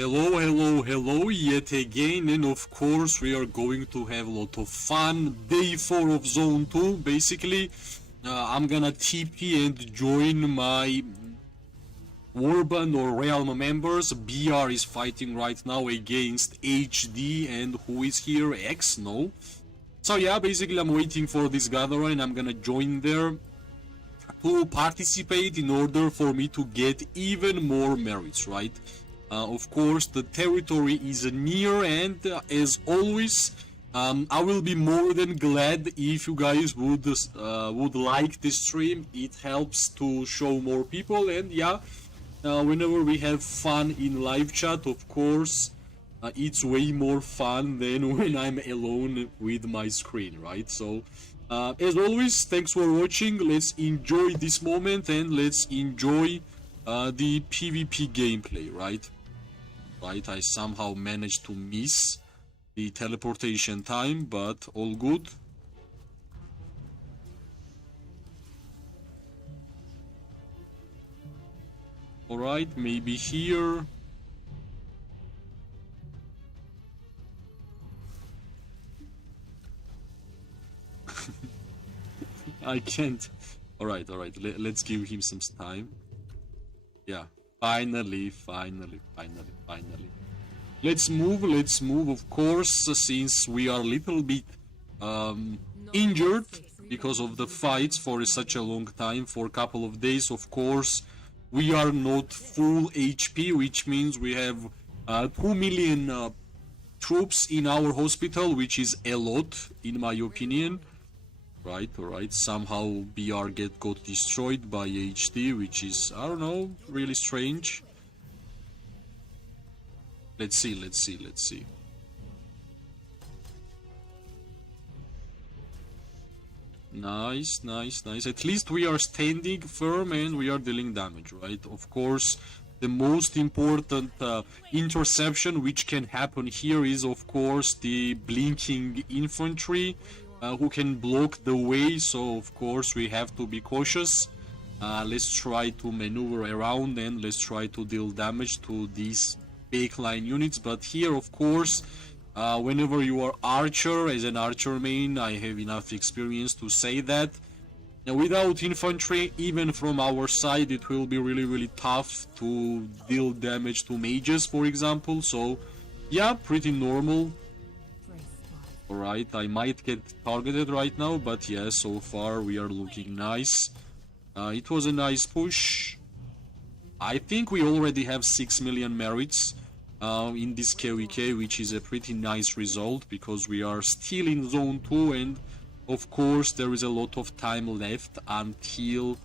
Hello, hello, hello yet again, and of course we are going to have a lot of fun. Day 4 of Zone 2, basically. I'm gonna TP and join my Urban or Realm members. BR is fighting right now against HD, and who is here? X? No. So yeah, basically I'm waiting for this gathering and I'm gonna join there to participate in order for me to get even more merits, right? Of course, the territory is near, and as always, I will be more than glad if you guys would like this stream. It helps to show more people, and yeah, whenever we have fun in live chat, of course, it's way more fun than when I'm alone with my screen, right? So, as always, thanks for watching. Let's enjoy this moment and let's enjoy the PvP gameplay, right? Right, I somehow managed to miss the teleportation time, but all good. Alright, maybe here. I can't. Alright, let's give him some time. Yeah. Finally. Let's move, of course, since we are a little bit injured because of the fights for such a long time, for a couple of days, of course. We are not full HP, which means we have 2 million troops in our hospital, which is a lot, in my opinion. Right, alright, somehow BR got destroyed by HD, which is, I don't know, really strange. Let's see. Nice. At least we are standing firm and we are dealing damage, right? Of course, the most important interception which can happen here is, of course, the blinking infantry. Who can block the way, so of course we have to be cautious. Let's try to maneuver around and let's try to deal damage to these backline units. But here, of course, whenever you are archer, as an archer main, I have enough experience to say that without infantry, even from our side, it will be really tough to deal damage to mages, for example. So yeah, pretty normal. Alright, I might get targeted right now, but yeah, so far we are looking nice. It was a nice push. I think we already have 6 million merits in this KVK, which is a pretty nice result because we are still in Zone 2, and of course there is a lot of time left until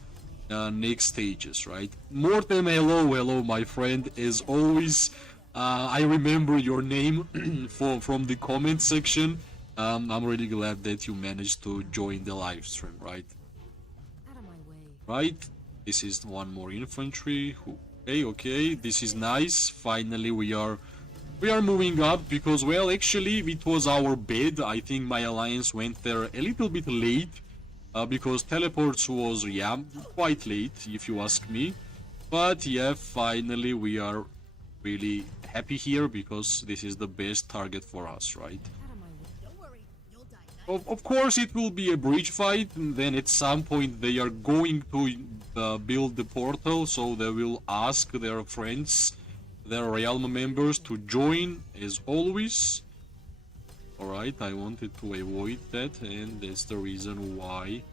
next stages, right? Mortem, hello my friend, as always. I remember your name from the comment section. I'm really glad that you managed to join the live stream, right? Right, this is one more infantry. Okay, this is nice. Finally, we are moving up because, well, actually, it was our bed. I think my alliance went there a little bit late because teleports was, yeah, quite late, if you ask me. But yeah, finally, we are really happy here because this is the best target for us, right? Of course, it will be a bridge fight, and then at some point they are going to build the portal, so they will ask their friends, their realm members, to join, as always. Alright, I wanted to avoid that, and that's the reason why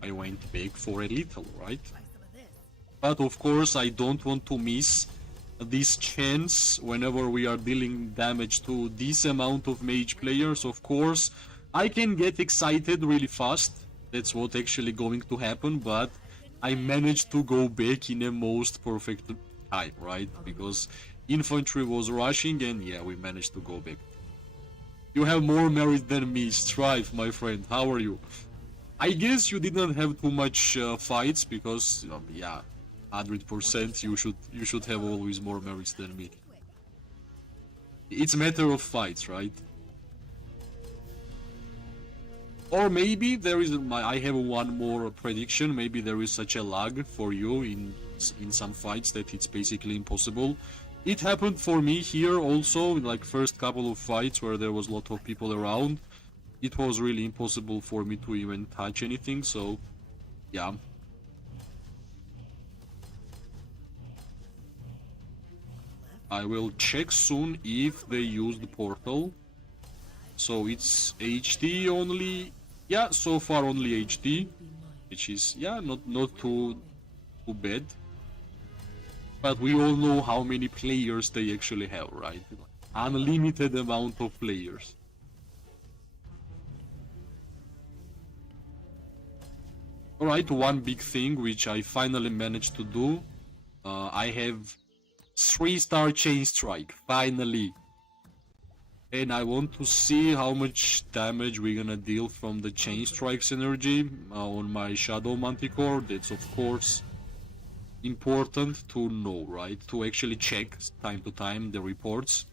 I went back for a little, right? But of course, I don't want to miss this chance whenever we are dealing damage to this amount of mage players. Of course, I can get excited really fast. That's what actually going to happen, but I managed to go back in a most perfect time, right? Because infantry was rushing and yeah, we managed to go back. You have more merit than me, Strife, my friend. How are you? I guess you didn't have too much fights because, yeah, 100% you should have always more merits than me. It's a matter of fights, right? Or maybe there is I have one more prediction. Maybe there is such a lag for you in some fights that it's basically impossible It happened for me here also, in like first couple of fights where there was a lot of people around. It was really impossible for me to even touch anything, so yeah. I will check soon if they use the portal. So it's HD only. Yeah, so far only HD, which is, yeah, not too bad. But we all know how many players they actually have, right? Unlimited amount of players. Alright, one big thing which I finally managed to do. I have 3-star chain strike, finally. And I want to see how much damage we're gonna deal from the chain strike synergy on my Shadow Manticore. That's of course important to know, right? To actually check time to time the reports.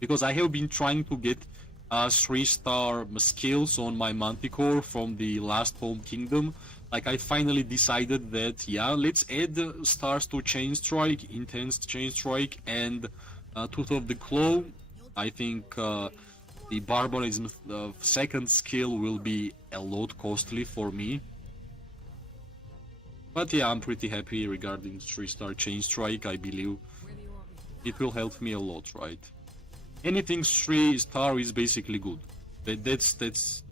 Because I have been trying to get 3-star skills on my Manticore from the last home kingdom. Like I finally decided that, yeah, let's add stars to Chain Strike, Intense Chain Strike, and Tooth of the Claw. I think the Barbarism second skill will be a lot costly for me. But yeah, I'm pretty happy regarding 3-star Chain Strike. I believe it will help me a lot, right? Anything 3-star is basically good. That's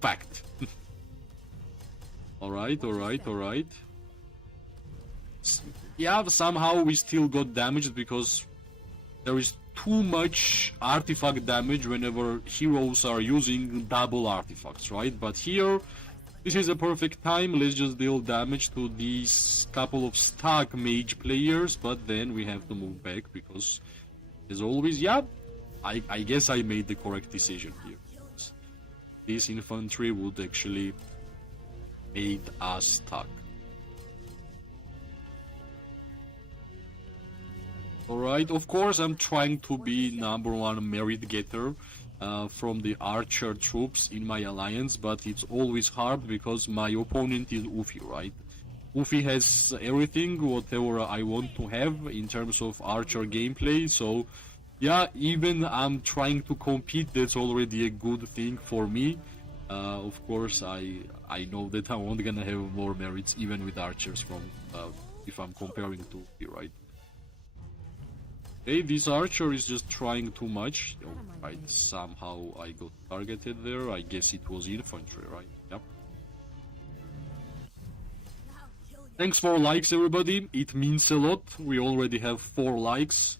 fact. Alright. Yeah, somehow we still got damaged because there is too much artifact damage whenever heroes are using double artifacts, right? But here, this is a perfect time. Let's just deal damage to these couple of stuck mage players, but then we have to move back because, as always, yeah, I guess I made the correct decision here. This infantry would actually made us stuck. Alright, of course I'm trying to be #1 merit getter from the archer troops in my alliance, but it's always hard because my opponent is Ufi, right? Ufi has everything, whatever I want to have in terms of archer gameplay, so yeah, even I'm trying to compete, that's already a good thing for me. Of course, I know that I'm only gonna have more merits even with archers from if I'm comparing to Ufi, right? Hey, this archer is just trying too much. Oh, right, somehow I got targeted there. I guess it was infantry, right? Yep. Thanks for likes, everybody. It means a lot. We already have 4 likes.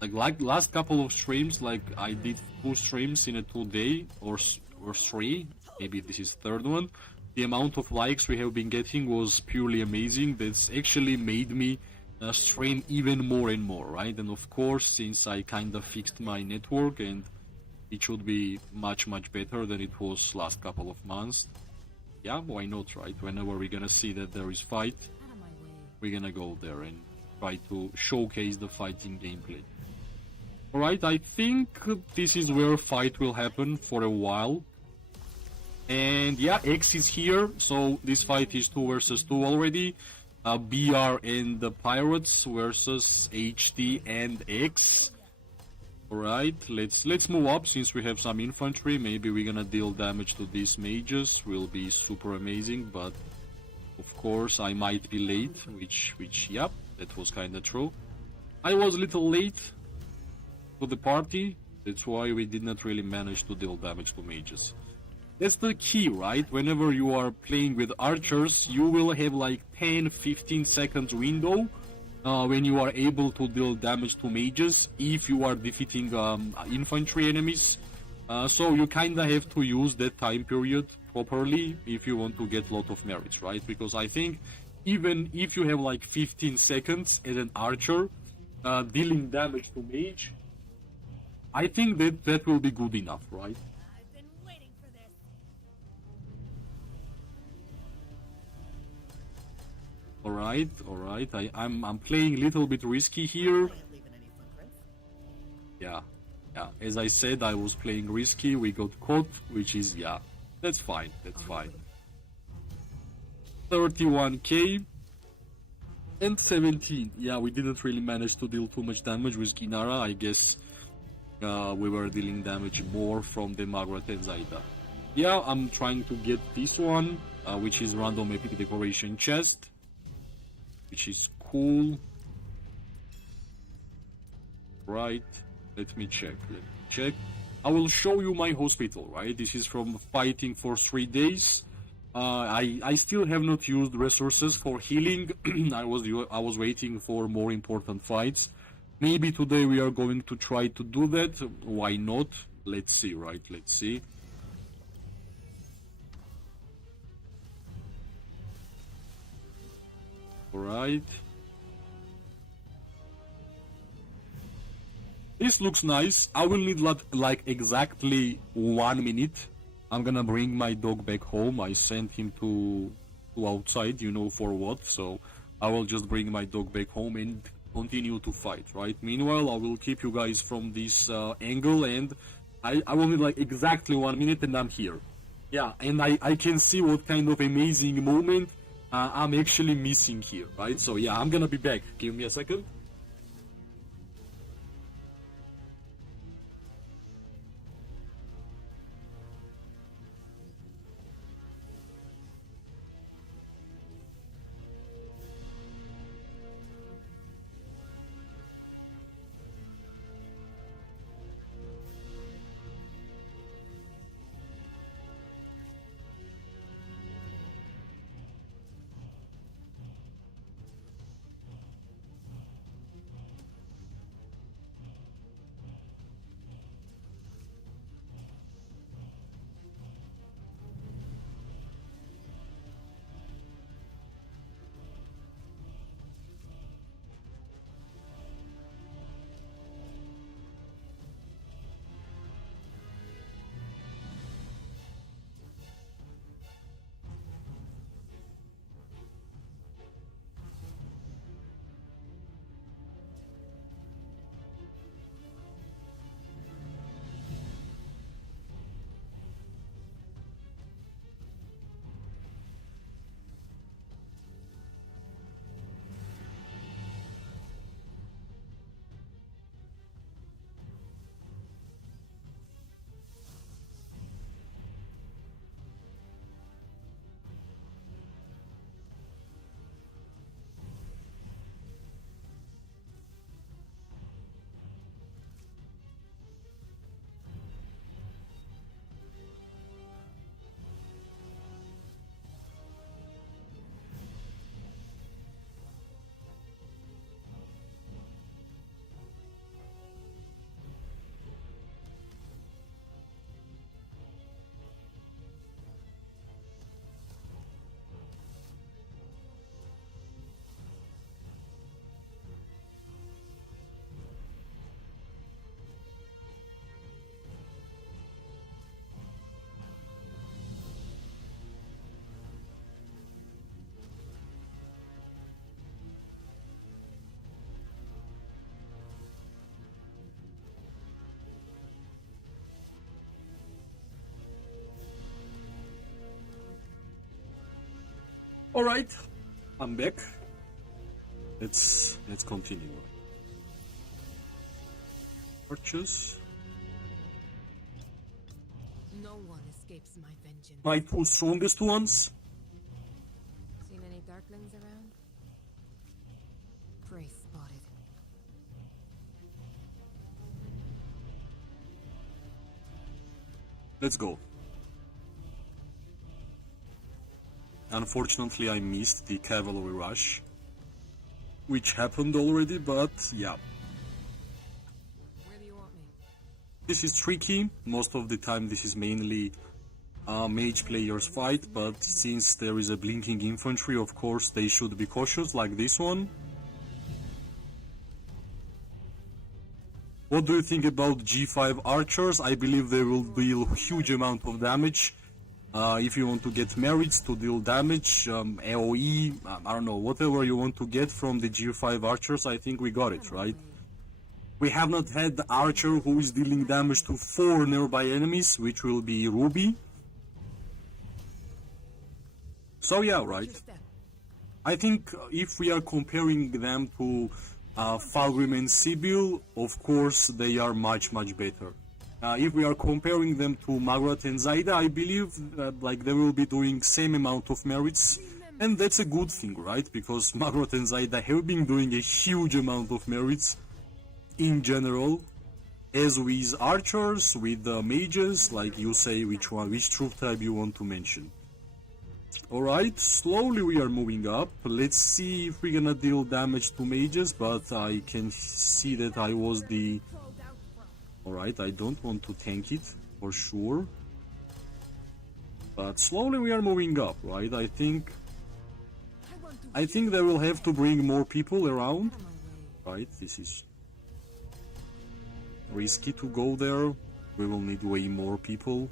Like last couple of streams, like I did 2 streams in a 2-day or 3. Maybe this is third one. The amount of likes we have been getting was purely amazing. That's actually made me stream even more and more, right? And of course, since I kind of fixed my network and it should be much better than it was last couple of months, yeah, why not, right? Whenever we're gonna see that there is fight, we're gonna go there and try to showcase the fighting gameplay. Alright, I think this is where fight will happen for a while. And yeah, X is here, so this fight is 2 versus 2 already. BR and the Pirates versus HT and X. Alright, let's move up since we have some infantry. Maybe we're gonna deal damage to these mages. Will be super amazing, but of course I might be late, which yep, that was kinda true. I was a little late to the party, that's why we did not really manage to deal damage to mages. That's the key, right? Whenever you are playing with archers, you will have like 10-15 seconds window when you are able to deal damage to mages if you are defeating infantry enemies. So you kinda have to use that time period properly if you want to get a lot of merits, right? Because I think even if you have like 15 seconds as an archer dealing damage to mage, I think that will be good enough, right? Alright, I'm playing a little bit risky here. Yeah, as I said, I was playing risky, we got caught, which is, yeah, that's fine. 31k. And 17. Yeah, we didn't really manage to deal too much damage with Kinara. I guess we were dealing damage more from the Margaret and Zaida. Yeah, I'm trying to get this one, which is random epic decoration chest, which is cool. Right, let me check. I will show you my hospital, right? This is from fighting for 3 days. I still have not used resources for healing. I was waiting for more important fights. Maybe today we are going to try to do that. Why not? Let's see, right? Let's see. Alright. This looks nice. I will need like exactly 1 minute. I'm gonna bring my dog back home. I sent him to outside, you know for what. So I will just bring my dog back home and continue to fight, right? Meanwhile, I will keep you guys from this angle, and I will need like exactly 1 minute and I'm here. Yeah, and I can see what kind of amazing moment I'm actually missing here, right? So yeah, I'm gonna be back. Give me a second. All right, I'm back. Let's continue. Purchase. No one escapes my vengeance. My 2 strongest ones. Seen any darklings around? Prey spotted. Let's go. Unfortunately, I missed the cavalry rush, which happened already, but yeah. Where do you want me? This is tricky. Most of the time this is mainly mage players fight, but since there is a blinking infantry, of course they should be cautious, like this one. What do you think about G5 archers? I believe they will deal huge amount of damage. If you want to get merits to deal damage, AoE, I don't know, whatever you want to get from the G5 archers, I think we got it, right? We have not had the archer who is dealing damage to 4 nearby enemies, which will be Ruby. So yeah, right. I think if we are comparing them to Falgrim and Sibyl, of course they are much better. If we are comparing them to Magrat and Zaida, I believe like they will be doing same amount of merits, and that's a good thing, right? Because Magrat and Zaida have been doing a huge amount of merits in general, as with archers, with mages, like you say which troop type you want to mention. Alright, slowly we are moving up. Let's see if we're gonna deal damage to mages, but I can see that I was the... Alright, I don't want to tank it, for sure. But slowly we are moving up, right? I think they will have to bring more people around. Right, this is risky to go there. We will need way more people.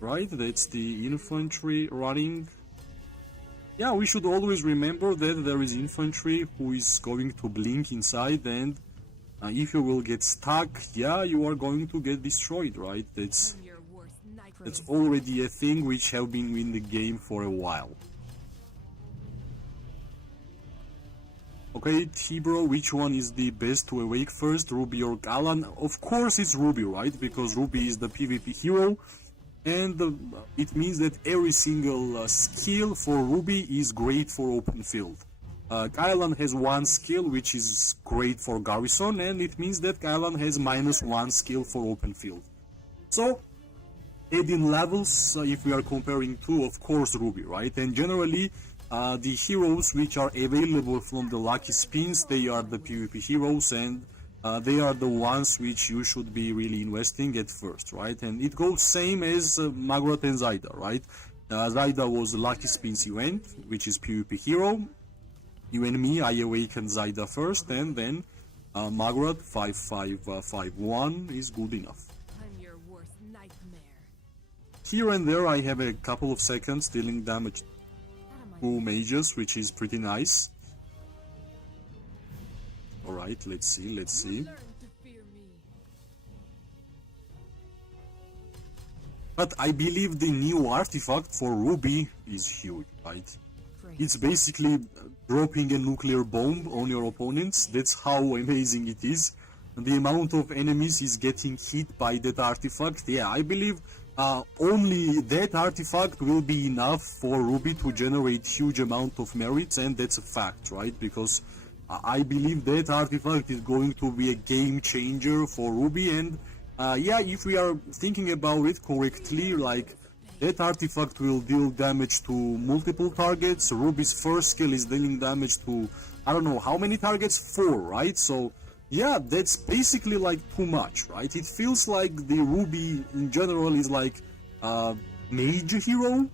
Right, that's the infantry running. Yeah, we should always remember that there is infantry who is going to blink inside, and if you will get stuck, yeah, you are going to get destroyed, right? That's already a thing which have been in the game for a while. Okay, Tibro, which one is the best to awake first, Ruby or Galan? Of course it's Ruby, right? Because Ruby is the PvP hero. And it means that every single skill for Ruby is great for open field. Kylan has one skill which is great for garrison, and it means that Kylan has -1 skill for open field. So, adding levels, if we are comparing to, of course, Ruby, right? And generally, the heroes which are available from the lucky spins, they are the PvP heroes, and they are the ones which you should be really investing at first, right? And it goes same as Magrat and Zaida, right? Zaida was the Lucky Spins event, which is PvP hero. You and me, I awakened Zaida first, and then Magrat 5551 is good enough. I'm your worst nightmare. Here and there I have a couple of seconds dealing damage to mages, which is pretty nice. Alright, let's see. But I believe the new artifact for Ruby is huge, right? It's basically dropping a nuclear bomb on your opponents. That's how amazing it is. The amount of enemies is getting hit by that artifact. Yeah, I believe only that artifact will be enough for Ruby to generate huge amount of merits, and that's a fact, right? Because I believe that artifact is going to be a game changer for Ruby, and yeah, if we are thinking about it correctly, like that artifact will deal damage to multiple targets. Ruby's first skill is dealing damage to, I don't know how many targets, 4, right? So yeah, that's basically like too much, right? It feels like the Ruby in general is like mage hero,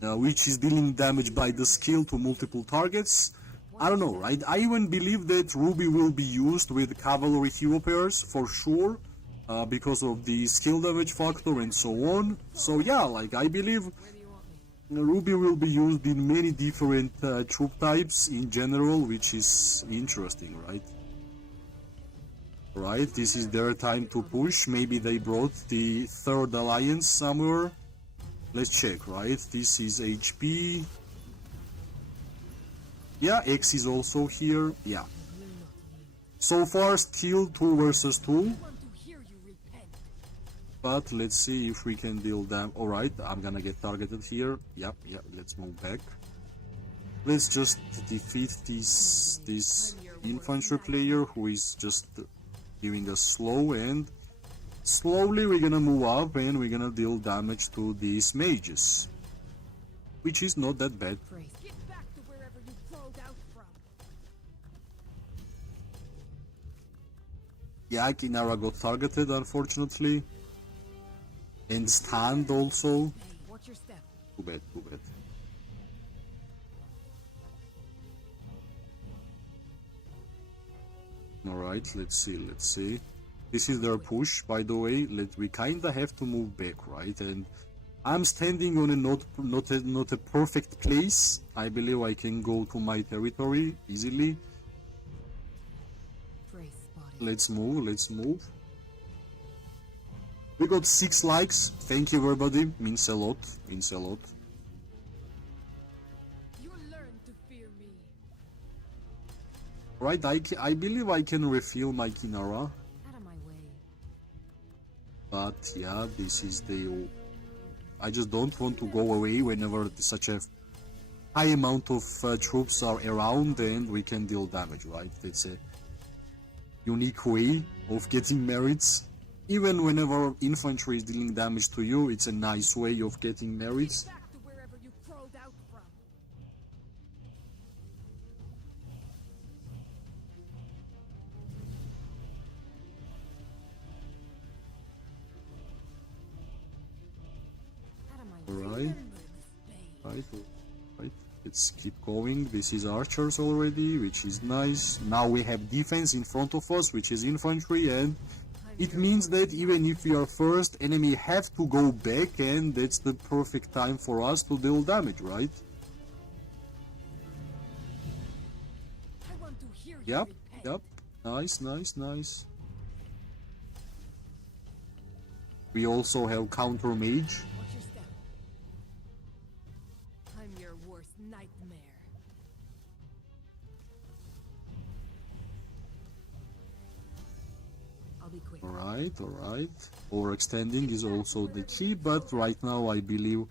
which is dealing damage by the skill to multiple targets. I don't know, right? I even believe that Ruby will be used with cavalry hero pairs for sure, because of the skill damage factor and so on. So yeah, like I believe Ruby will be used in many different troop types in general, which is interesting, right? Right, this is their time to push. Maybe they brought the third alliance somewhere. Let's check, right? This is HP. Yeah, X is also here. Yeah. So far, still 2 versus 2. But let's see if we can deal them. Alright, I'm gonna get targeted here. Yep, let's move back. Let's just defeat this infantry player who is just giving us slow, and slowly we're gonna move up and we're gonna deal damage to these mages, which is not that bad. Yeah, Kinara got targeted, unfortunately. And stunned also. Too bad. Alright, let's see. This is their push, by the way. We kinda have to move back, right? And I'm standing on a not a perfect place. I believe I can go to my territory easily. Let's move. We got 6 likes. Thank you, everybody. Means a lot. Right, I believe I can refill my Kinara. Out of my way. But yeah, this is the... I just don't want to go away whenever such a high amount of troops are around and we can deal damage, right? That's a unique way of getting merits. Even whenever infantry is dealing damage to you, it's a nice way of getting merits. Back to wherever you crawled out from. Out of my way. Alright, right. Let's keep going. This is archers already, which is nice. Now we have defense in front of us, which is infantry, and it means that even if we are first, enemy have to go back, and that's the perfect time for us to deal damage, right? I want to hear you Yep, repent. yep. Nice, nice, nice. We also have counter mage. Watch your step. I'm your worst nightmare. I'll be quick. Alright, alright. Overextending is also the key, but right now I believe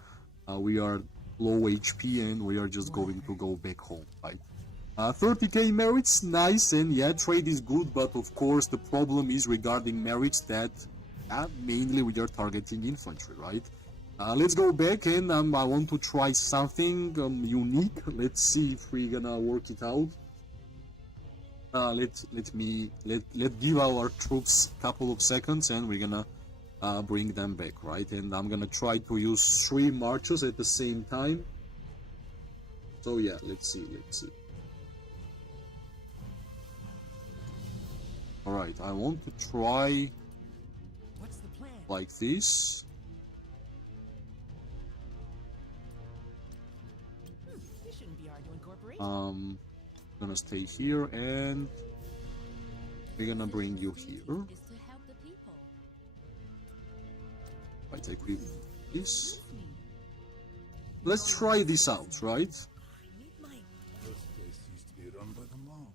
we are low HP and we are just going to go back home, right? 30k merits, nice, and yeah, trade is good, but of course the problem is regarding merits that mainly we are targeting infantry, right? Let's go back and I want to try something unique. Let's see if we're gonna work it out. Let give our troops a couple of seconds and we're gonna bring them back, right? And I'm gonna try to use 3 marches at the same time. So yeah, let's see. Alright, I want to try What's the plan? like this. You shouldn't be arguing corporation. Gonna stay here and we're gonna bring you here. Is to help the people. Right, equip this. Let's try this out, right? This place used to be run by the mob.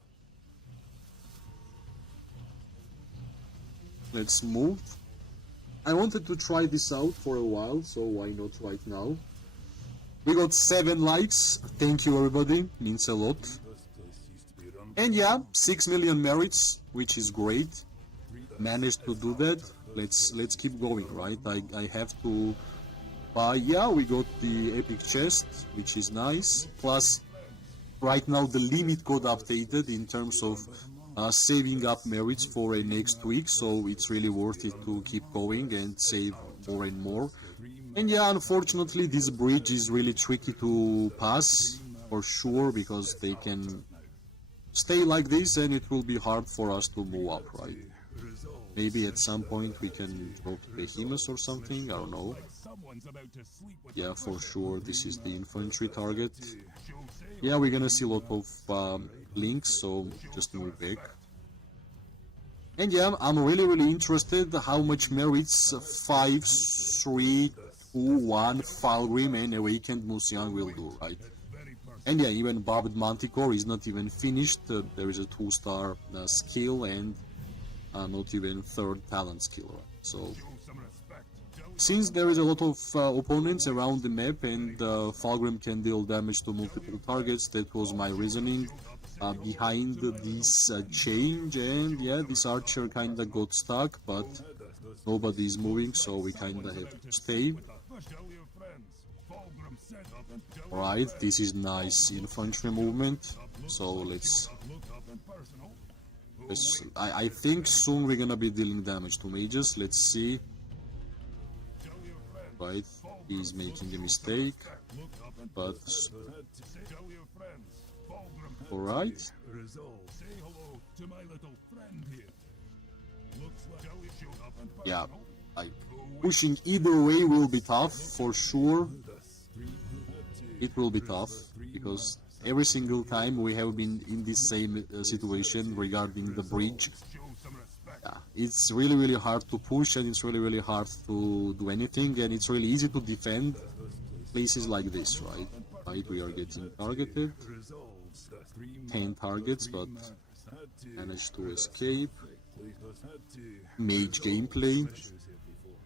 Let's move. I wanted to try this out for a while, so why not right now? We got 7 likes. Thank you, everybody. Means a lot. This place used to be run And yeah, 6 million merits, which is great. Managed to do that. Let's keep going, right? I have to. Yeah, we got the epic chest, which is nice. Plus, right now the limit got updated in terms of saving up merits for next week, so it's really worth it to keep going and save more and more. And yeah, unfortunately this bridge is really tricky to pass for sure, because they can stay like this and it will be hard for us to move up, right? Maybe at some point we can go to Behemoth or something, I don't know. Yeah, for sure this is the infantry target. Yeah, we're gonna see a lot of links, so just move back. And yeah, I'm really interested how much merits 5, 3, 2, 1 Falgrim and Awakened Musian will do, right? And yeah, even Barbed Manticore is not even finished. There is a 2-star skill and not even 3rd talent skill, right? So since there is a lot of opponents around the map and Falgrim can deal damage to multiple targets, that was my reasoning behind this change. And yeah, this archer kinda got stuck, but nobody is moving, so we kinda have to stay. Alright, this is nice infantry movement, so let's I think soon we're gonna be dealing damage to mages. Let's see. Right, he's making a mistake, but alright. Yeah, pushing either way will be tough for sure. It will be tough because every single time we have been in this same situation regarding the bridge. Yeah, it's really hard to push and it's really hard to do anything, and it's really easy to defend places like this, right? Right, we are getting targeted. 10 targets, but Managed to escape. Please, had to Mage gameplay. issues here before.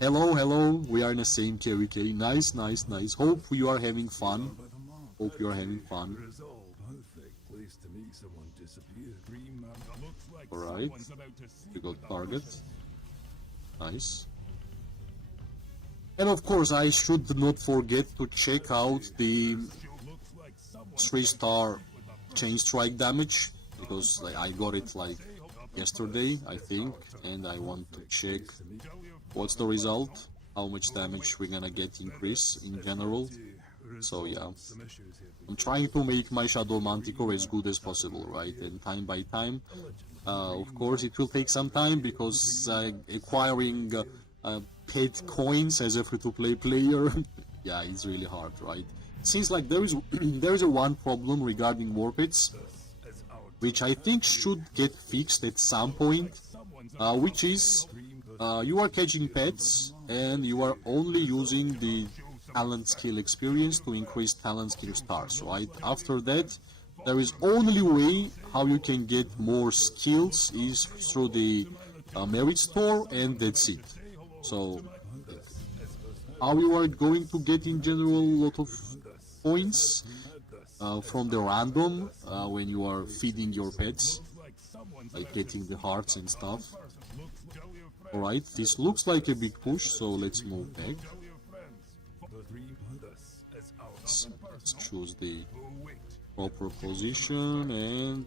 Hello, hello. We are in the same KVK. Nice, nice, nice. Hope you are having fun. By the mark. Hope you are having fun. Resolve. Perfect place to meet someone disappeared. Dream man. Looks like Alright. someone's about to We sleep got with the target. bushes. Nice. And of course, I should not forget to check out the Looks like someone 3-star chain strike damage, because like, I got it like yesterday, I think, and I want to check what's the result, how much damage we're gonna get increase in general. So yeah, some issues here before. I'm trying to make my Shadow Manticore as good as possible, right? And time by time, of course, it will take some time because acquiring paid coins as a free-to-play player, yeah, it's really hard, right? Seems like there is there is a one problem regarding war pits, which I think should get fixed at some point, which is you are catching pets and you are only using the talent skill experience to increase talent skill stars, right? After that, there is only way how you can get more skills is through the merit store, and that's it. So how you are going to get in general a lot of points from the random when you are feeding your pets, like getting the hearts and stuff. Alright, this looks like a big push, so let's move back. Let's choose the proper position, and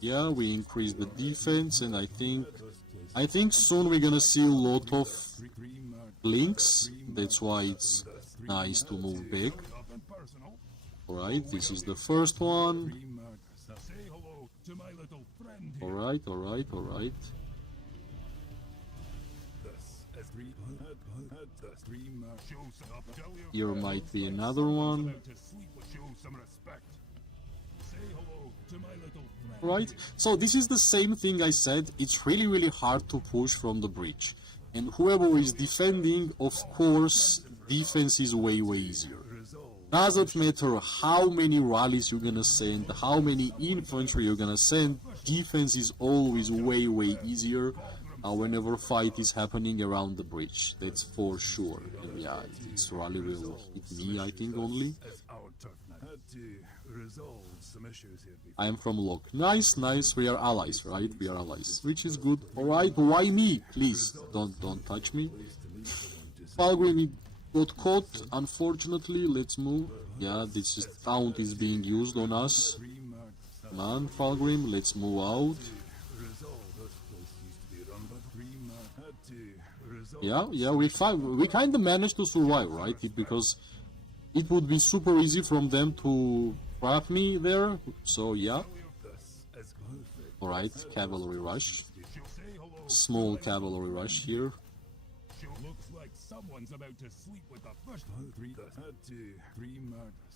yeah, we increase the defense, and I think soon we're gonna see a lot of blinks. That's why it's nice to move back. Alright, this is the first one. Alright, alright, alright. Here might be another one. Right, so this is the same thing I said. It's really hard to push from the bridge, and whoever is defending, of course, defense is way easier. Doesn't matter how many rallies you're gonna send, how many infantry you're gonna send, defense is always way easier whenever fight is happening around the bridge. That's for sure. And yeah, this rally will hit me, I think, only. I am from Lok. Nice, nice. We are allies, right? We are allies, which is good. Alright, why me? Please, don't touch me. Falgrim got caught, unfortunately. Let's move. Yeah, this is taunt is being used on us. Come on, Falgrim, let's move out. Yeah, we kind of managed to survive, right? Because it would be super easy from them to trap me there. So yeah. Alright, cavalry rush. Small cavalry rush here. Looks like someone's about to sleep with a bush.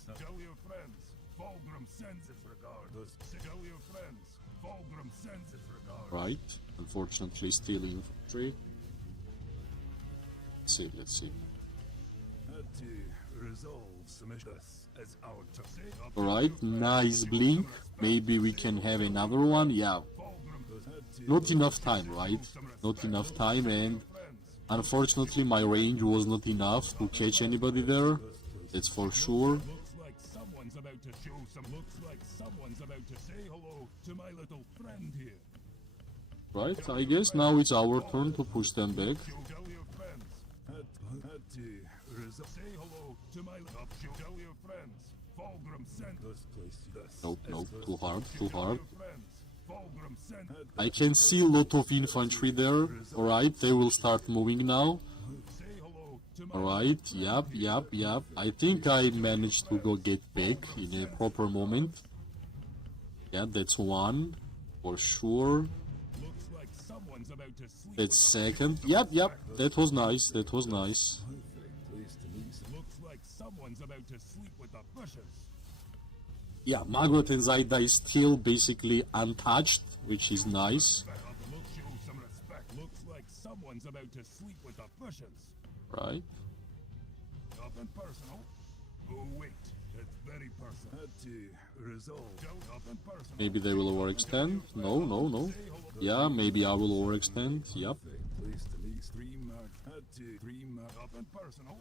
Tell your friends, Fulgrim sends his regards. Tell your friends, Fulgrim sends his regards. Right, unfortunately still infantry. Let's see. Alright, nice blink. Maybe we can have another one. Yeah. Not enough time, right? Not enough time, and unfortunately my range was not enough to catch anybody there. That's for sure. Looks like someone's about to show some. Looks like someone's about to say hello to my little friend here. Right, I guess now it's our turn to push them back. Tell your friends. Say hello to my little. Tell your friends. Fulgrim sent. Nope, too hard. Friends. Fulgrim sent. I can see a lot of infantry there. Alright, they will start moving now. Say hello to my. Alright, yep. I think I managed to go get back in a proper moment. Yeah, that's one, for sure. Looks like someone's about to sleep. That's second. Yep, that was nice. Looks like someone's about to sleep with the bushes. Yeah, Magnet and Zaida is still basically untouched, which is nice. Show some respect. Looks like someone's about to sleep with the bushes. Right. Nothing personal. Oh wait, very personal. Had to resolve. Up and personal. Maybe they will overextend. No, no, no. Yeah, maybe I will overextend. Yep. Place to meet had to up and personal.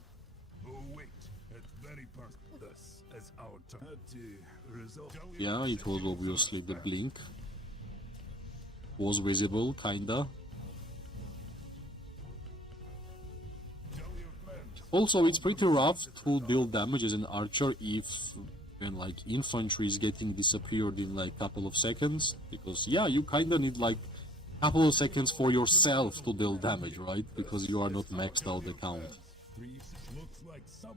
Oh wait, it's very personal. This is our turn. Had to resolve. Yeah, it was obviously the blink. Was visible, kinda. Also, it's pretty rough to deal damage as an archer if when like infantry is getting disappeared in like couple of seconds, because yeah, you kinda need like couple of seconds for yourself to deal damage, right? Because you are not maxed out the count.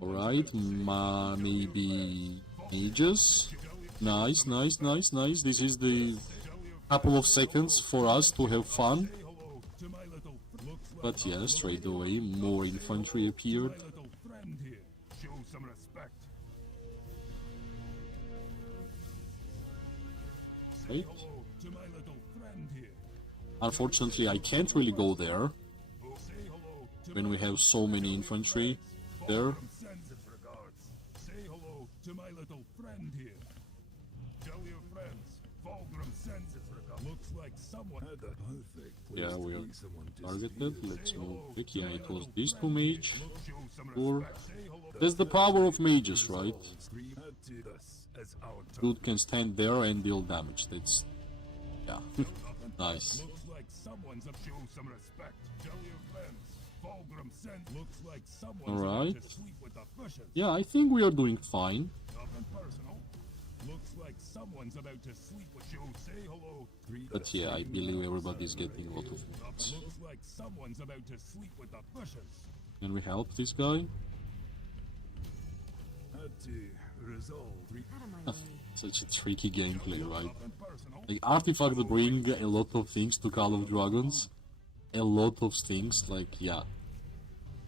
Alright, maybe mages. Nice, nice, nice, nice. This is the couple of seconds for us to have fun. But yeah, straight away more infantry appeared. Right. Unfortunately, I can't really go there when we have so many infantry there. Say hello to my little friend here. Tell your friends, Fulgrim sends his regards. Looks like someone had the perfect place Yeah, to we are meet someone targeted. disappeared. Let's Say move hello quick. to Yeah, my it was little these two friend mage. here. Show some Or respect. Say hello. that's the power of mages, right? Had to this as our turn. Dude can stand there and deal damage. That's yeah, nice. Looks like someone's up. Show some respect. Tell your friends, Fulgrim sends. Looks like someone's Alright. about to sleep with the fishes. Yeah, I think we are doing fine. Up and personal. Looks like someone's about to sleep with you. Say hello. But yeah, I believe everybody's getting a lot of hits. Looks like someone's about to sleep with the fishes. Can we help this guy? Had to resolve. Out of my way. Such a tricky gameplay, right? Up and personal. Like artifacts bring a lot of things to Call of Dragons. A lot of things, like yeah.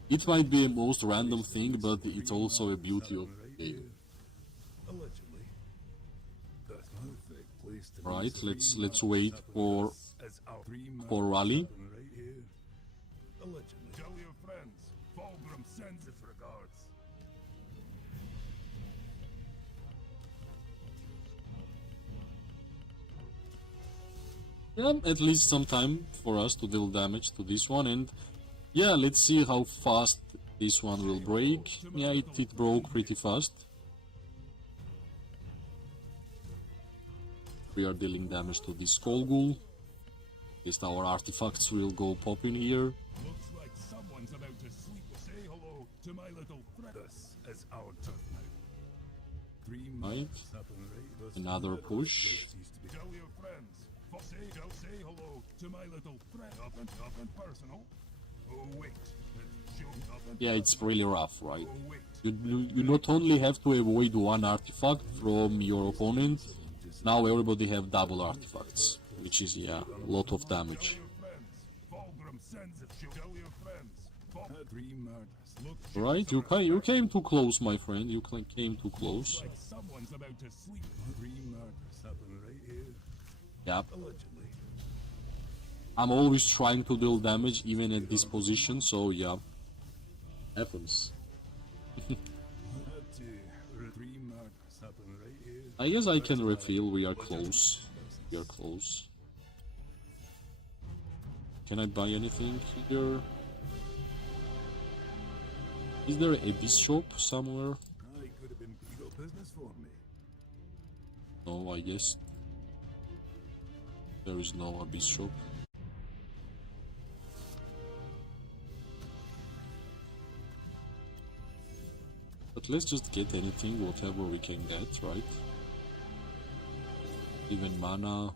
It might be a most random thing, but it's also a beauty of the game. Allegedly. The perfect place to Right, meet let's wait for as our three rally. right here. Allegedly. Tell your friends, Fulgrim sends his regards. Yeah, at least some time for us to deal damage to this one, and yeah, let's see how fast this one will break. Yeah, it broke pretty fast. We are dealing damage to this Skull Ghoul. At least our artifacts will go pop in here. Looks like someone's about to sleep. Say hello to my little friend. This is our turn now. Three Right. months happen, right? This Another little push. place used to be- Tell your friends. Say hello to my little friend. Up and personal. Oh wait. Let's show up and Yeah, it's really rough, right? oh wait. You not only have to avoid one artifact from your opponent, now everybody have double artifacts, which is yeah, a lot of damage. Your friends. Fulgrim sends it. Tell your friends. Three murders. Look Right, you came too close, my friend. You came too close. like someone's about to sleep. Three murders happen right here. Yep. Allegedly. I'm always trying to deal damage even at this position, so yeah. Happens. Had to. Three murders happen right here. I guess I can refill, we are close. We are close. Can I buy anything here? Is there a bishop somewhere? I could have been legal business for me. No, I guess there is no abyss shop. But let's just get anything, whatever we can get, right? Even mana.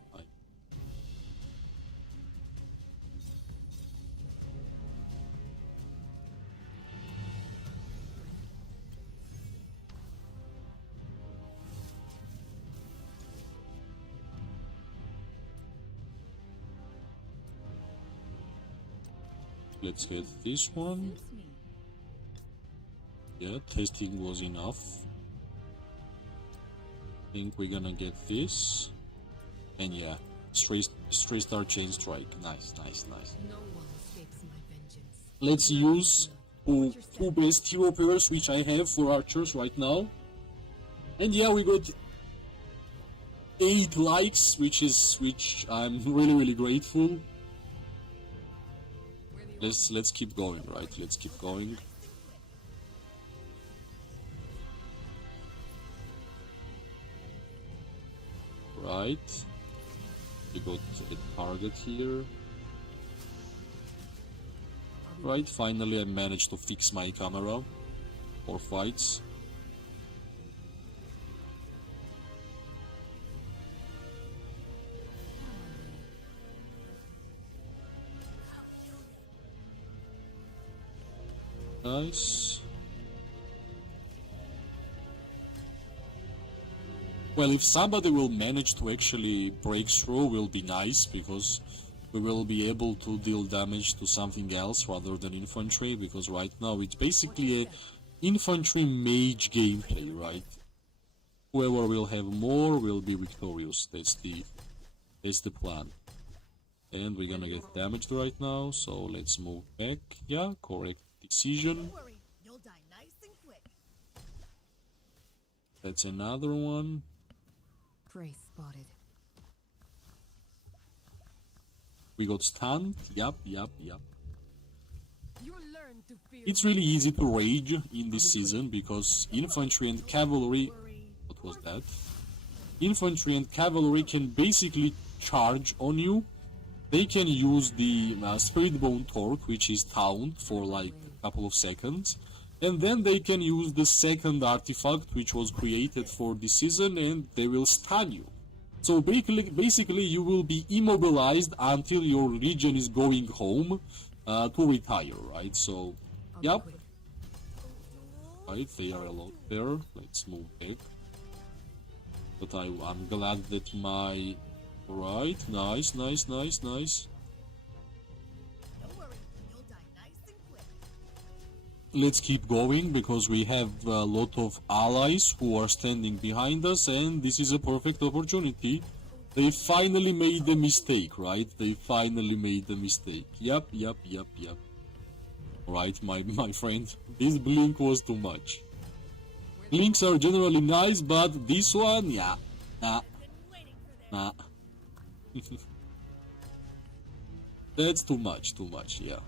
Let's get this one. Suits me. Yeah, testing was enough. Think we're gonna get this. And yeah, straight star chain strike. Nice, nice, nice. No one escapes my vengeance. Let's use two best hero pairs which I have for archers right now. And yeah, we got 8 likes, which I'm really grateful. Let's keep going, right? Let's keep going. Right. We got a target here. Right, finally I managed to fix my camera for fights. Nice. Well, if somebody will manage to actually break through, will be nice, because we will be able to deal damage to something else rather than infantry, because right now it's basically a infantry mage gameplay, right? Whoever will have more will be victorious. That's the plan. And we're gonna get damaged right now, so let's move back. Yeah, correct decision. Don't worry, you'll die nice and quick. That's another one. Prey spotted. We got stunned. Yup. You learn to fear. It's really easy to rage in this season because infantry and cavalry... What was that? Infantry and cavalry can basically charge on you. They can use the Spirit Bone Torque, which is taunt, for like a couple of seconds. And then they can use the second artifact, which was created for this season, and they will stun you. So basically you will be immobilized until your region is going home to retire, right? So, yep. Right, they are a lot there. Let's move back. But I'm glad that my... Right, nice. Don't worry, you'll die nice and quick. Let's keep going, because we have a lot of allies who are standing behind us, and this is a perfect opportunity. They finally made the mistake, right? They finally made the mistake. Yep. Right, my friend, this blink was too much. Blinks are generally nice, but this one, yeah, nah. That's too much, yeah.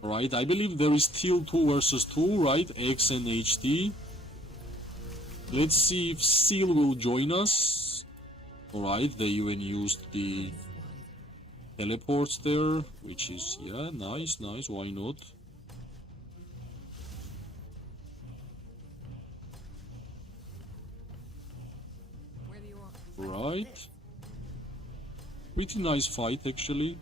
Right, I believe there is still 2 versus 2, right? X and HT. Let's see if Seal will join us. Alright, they even used the teleports there, which is, yeah, nice, why not? Right. Pretty nice fight, actually.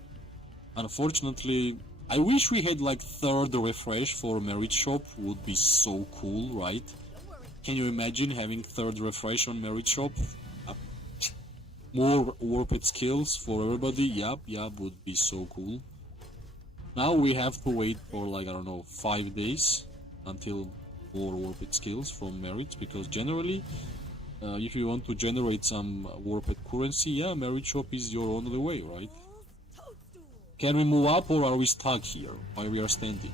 Unfortunately, I wish we had like 3rd refresh for Merit Shop, would be so cool, right? Can you imagine having 3rd refresh on Merit Shop? More warped skills for everybody, yep, would be so cool. Now we have to wait for like, I don't know, 5 days until more warped skills from Merit, because generally, if you want to generate some warped currency, yeah, Merit Shop is your only way, right? Can we move up, or are we stuck here while we are standing?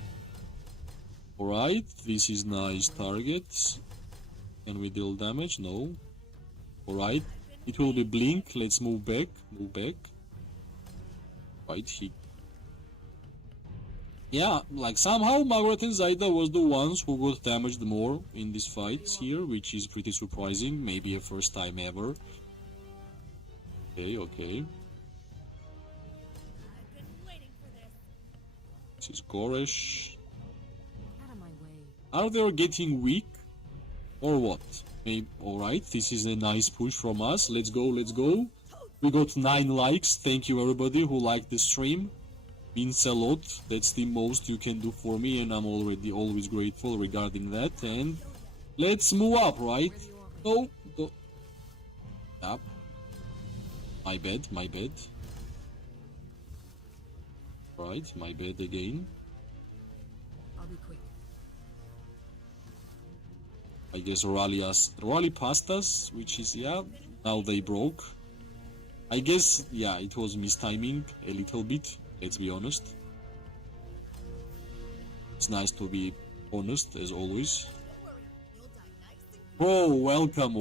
Alright, this is nice targets. Can we deal damage? No. Alright, it will be blink. Let's move back. Right, yeah, like somehow Margaret and Zaida was the ones who got damaged more in these fights here, which is pretty surprising. Maybe a first time ever. Okay. This is Goresh. Out of my way. Are they getting weak? Or what? Maybe, alright, this is a nice push from us. Let's go. We got 9 likes. Thank you everybody who liked the stream. Means a lot. That's the most you can do for me, and I'm already always grateful regarding that. And let's move up, right? Go. Up. My bad. Right, my bad again. I'll be quick. I guess rally past us, which is, yeah, now they broke. I guess, yeah, it was mistiming a little bit, let's be honest. It's nice to be honest, as always. Don't worry, you'll die nice and quick. Oh, welcome,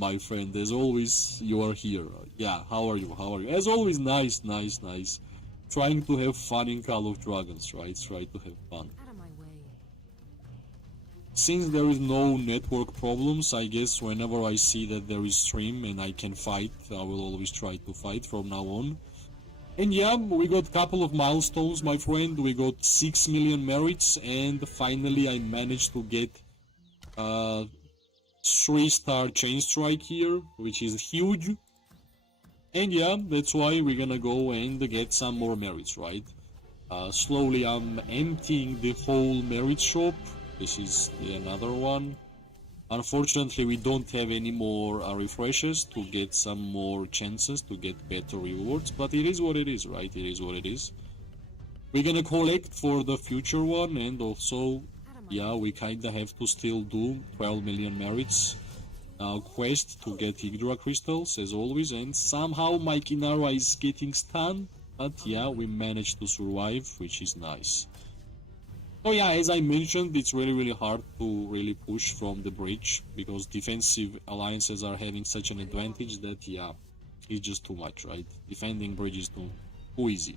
my friend. As always, you are here. Yeah, how are you? As always, nice. Trying to have fun in Call of Dragons, right? Try to have fun. Out of my way. Since there is no network problems, I guess whenever I see that there is stream and I can fight, I will always try to fight from now on. And yeah, we got a couple of milestones, my friend. We got 6 million merits, and finally I managed to get 3-star chain strike here, which is huge. And yeah, that's why we're gonna go and get some more merits, right? Slowly I'm emptying the whole merit shop. This is another one. Unfortunately, we don't have any more refreshes to get some more chances to get better rewards, but it is what it is, right? It is what it is. We're gonna collect for the future one, and also, yeah, we kinda have to still do 12 million merits quest to get Hydra crystals, as always, and somehow my Kinara is getting stunned, but yeah, we managed to survive, which is nice. So yeah, as I mentioned, it's really hard to really push from the bridge, because defensive alliances are having such an advantage that, yeah, it's just too much, right? Defending bridge is too easy.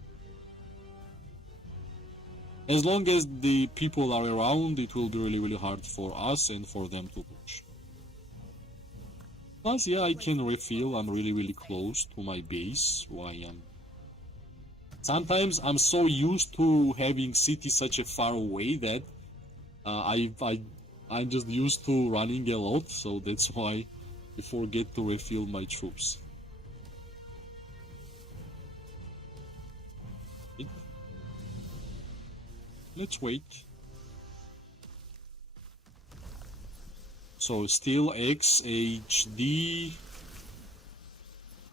As long as the people are around, it will be really hard for us and for them to push. Plus, yeah, I can refill. I'm really close to my base. Why am sometimes I'm so used to having city such a far away that I'm just used to running a lot, so that's why I forget to refill my troops. Let's wait. So still X, HD.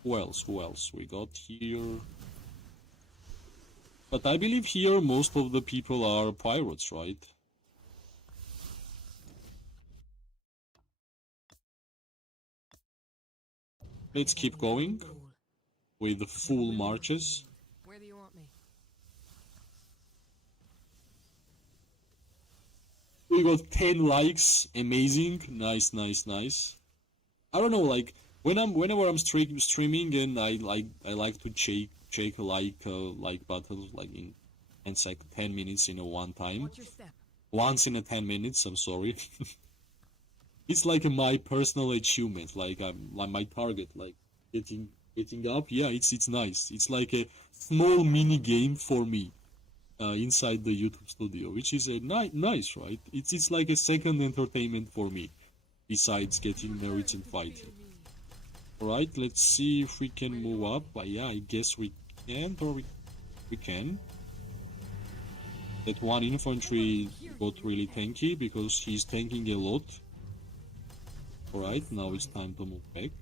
Who else we got here? But I believe here most of the people are pirates, right? Let's keep going with the full marches. Where do you want me? We got 10 likes, amazing, nice. I don't know, like whenever I'm streaming and I like to check like buttons like in 10 minutes in a one time. Watch your step. Once in a 10 minutes, I'm sorry. It's like my personal achievement, like my target, like getting up. Yeah, it's nice. It's like a small mini game for me. Inside the YouTube studio, which is a nice, right? It's like a second entertainment for me, besides getting merits and fighting. Alright, let's see if we can move up. Yeah, I guess we can't, or we can. That one infantry got really tanky, because he's tanking a lot. Alright, now it's time to move back.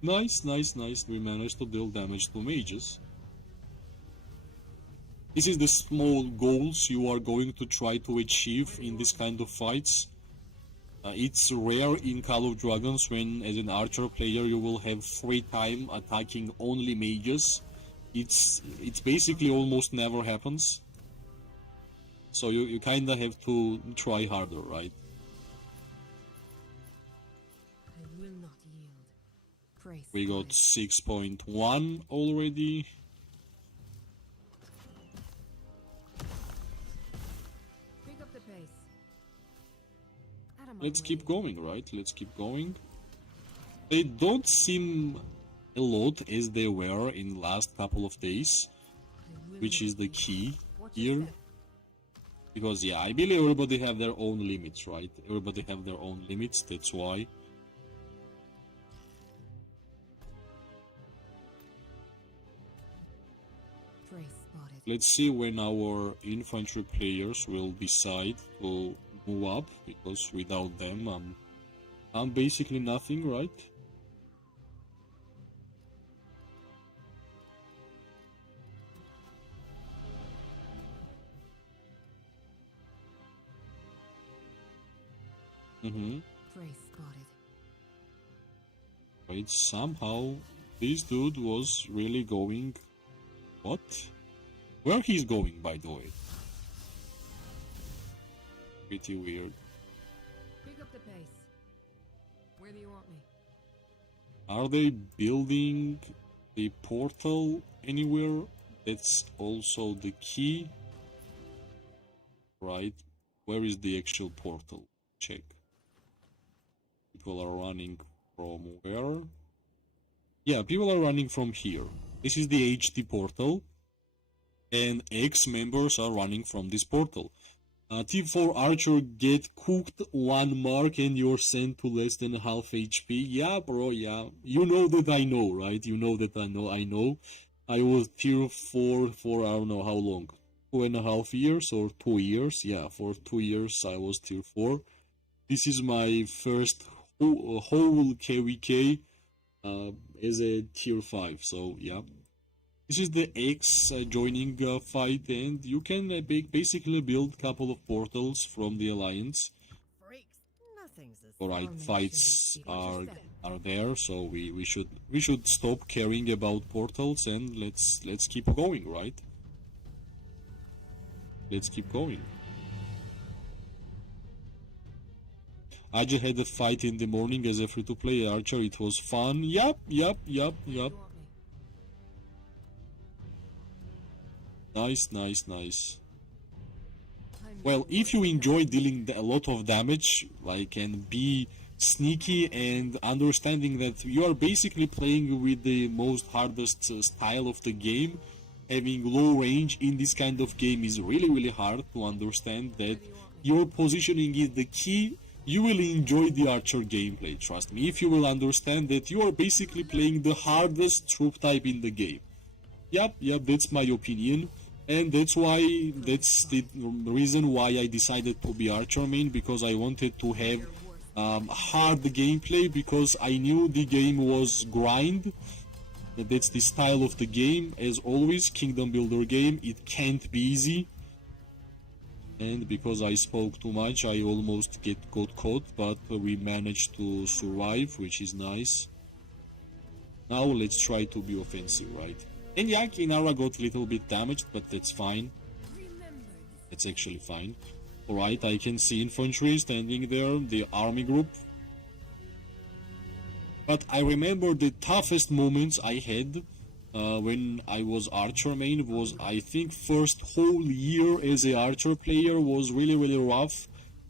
Nice. We managed to deal damage to mages. This is the small goals you are going to try to achieve in this kind of fights. It's rare in Call of Dragons when, as an archer player, you will have free time attacking only mages. It's basically almost never happens. So you kinda have to try harder, right? I will not yield. Praise We got God. 6.1 already. Pick up the pace. Out of my Let's way. keep going, right? Let's keep going. They don't seem a lot as they were in the last couple of days, I will which not is the yield. key Watch your here. step. Because yeah, I believe everybody have their own limits, right? Everybody have their own limits, that's why. Praise spotted. Let's see when our infantry players will decide to move up, because without them I'm basically nothing, right? Praise spotted. Wait, somehow this dude was really going... What? Where he's going, by the way? Pretty weird. Pick up the pace. Where do you want me? Are they building a portal anywhere? That's also the key. Right? Where is the actual portal? Check. People are running from where? Yeah, people are running from here. This is the HD portal. And X members are running from this portal. Tip 4 Archer, get cooked 1 mark and you're sent to less than half HP. Yeah, bro, yeah. You know that I know, right? You know that I know. I was tier 4 for I don't know how long. 2.5 years or 2 years? Yeah, for 2 years I was tier 4. This is my first whole KVK as a tier 5, so yeah. This is the X joining fight, and you can basically build couple of portals from the alliance. Freaks. Nothing's the Alright, make fights sure you are there, so we should stop caring about portals and let's keep going, right? Let's keep going. Ajay had a fight in the morning as a free-to-play archer. It was fun. Yup. Where do you want me? Nice. Well, if you enjoy dealing a lot of damage, like, and be sneaky and understanding that you are basically playing with the most hardest style of the game, having low range in this kind of game is really hard to understand that your positioning is the key. You will enjoy the archer gameplay, trust me, if you will understand that you are basically playing the hardest troop type in the game. Yep, that's my opinion. And that's the reason why I decided to be archer main, because I wanted to have hard gameplay, because I knew the game was grind. That's the style of the game. As always, kingdom builder game, it can't be easy. And because I spoke too much, I almost got caught, but we managed to survive, which is nice. Now let's try to be offensive, right? And yeah, Kinara got a little bit damaged, but that's fine. It's actually fine. Alright, I can see infantry standing there, the army group. But I remember the toughest moments I had when I was archer main was, I think, first whole year as a archer player was really rough.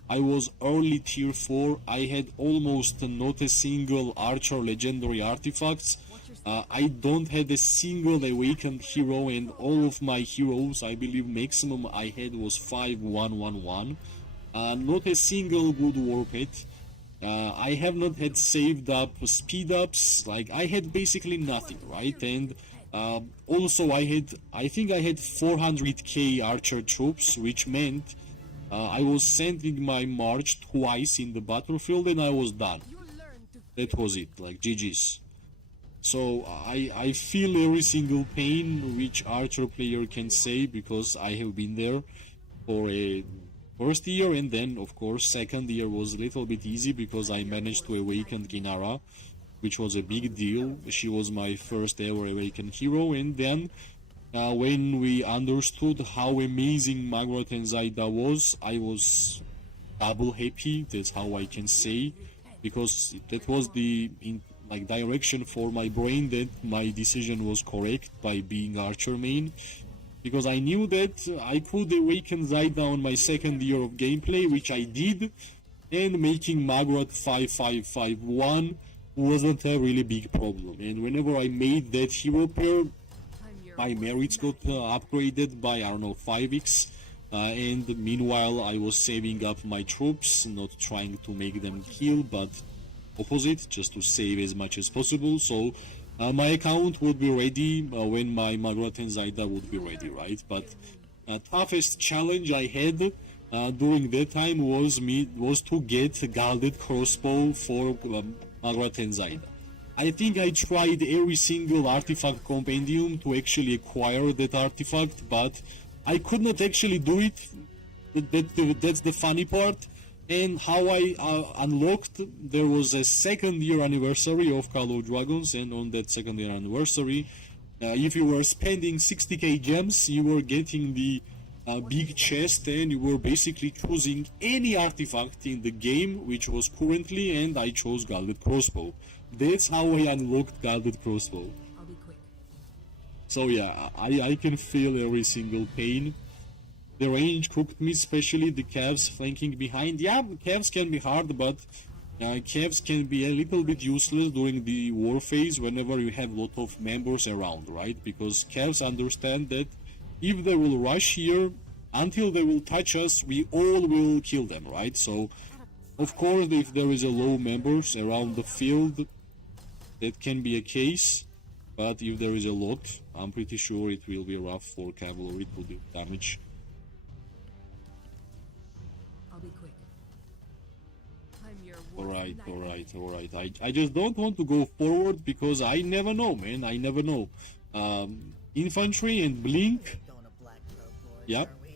I was early tier 4, I had almost not a single archer legendary artifacts. I don't have a single awakened hero, and all of my heroes, I believe maximum I had was 5-1-1-1. Not a single good war pet. I have not had saved up speed ups, like I had basically nothing, right? And also I think I had 400k archer troops, which meant I was sending my march twice in the battlefield and I was done. That was it, like GG's. So I feel every single pain which archer player can say, because I have been there for a first year, and then of course second year was a little bit easy because I managed to awaken Kinara, which was a big deal. She was my first ever awakened hero, and then when we understood how amazing Margaret and Zaida was, I was double happy, that's how I can say, because that was the direction for my brain that my decision was correct by being archer main, because I knew that I could awaken Zaida on my second year of gameplay, which I did, and making Margaret 5-5-5-1 wasn't a really big problem. And whenever I made that hero pair, my merits got upgraded by, I don't know, 5x, and meanwhile I was saving up my troops, not trying to make them kill, but opposite, just to save as much as possible. So my account would be ready when my Margaret and Zaida would be ready, right? But toughest challenge I had during that time was to get guarded crossbow for Margaret and Zaida. I think I tried every single artifact compendium to actually acquire that artifact, but I could not actually do it. That's the funny part. And how I unlocked, there was a second year anniversary of Call of Dragons, and on that second year anniversary, if you were spending 60k gems, you were getting the a big chest, and you were basically choosing any artifact in the game which was currently, and I chose Gilded Crossbow. That's how I unlocked Gilded Crossbow. I'll be quick. So yeah, I can feel every single pain. The range cooked me, especially the calves flanking behind. Yeah, calves can be hard, but calves can be a little bit useless during the war phase whenever you have a lot of members around, right? Because calves understand that if they will rush here, until they will touch us, we all will kill them, right? So, of course, if there is a low members around the field, that can be a case. But if there is a lot, I'm pretty sure it will be rough for cavalry to do damage. I'll be quick. I'm your worst Alright. I just don't want to go forward because I never know, man. I never know. Infantry and blink. Going to Black Road Board, Yep. are we?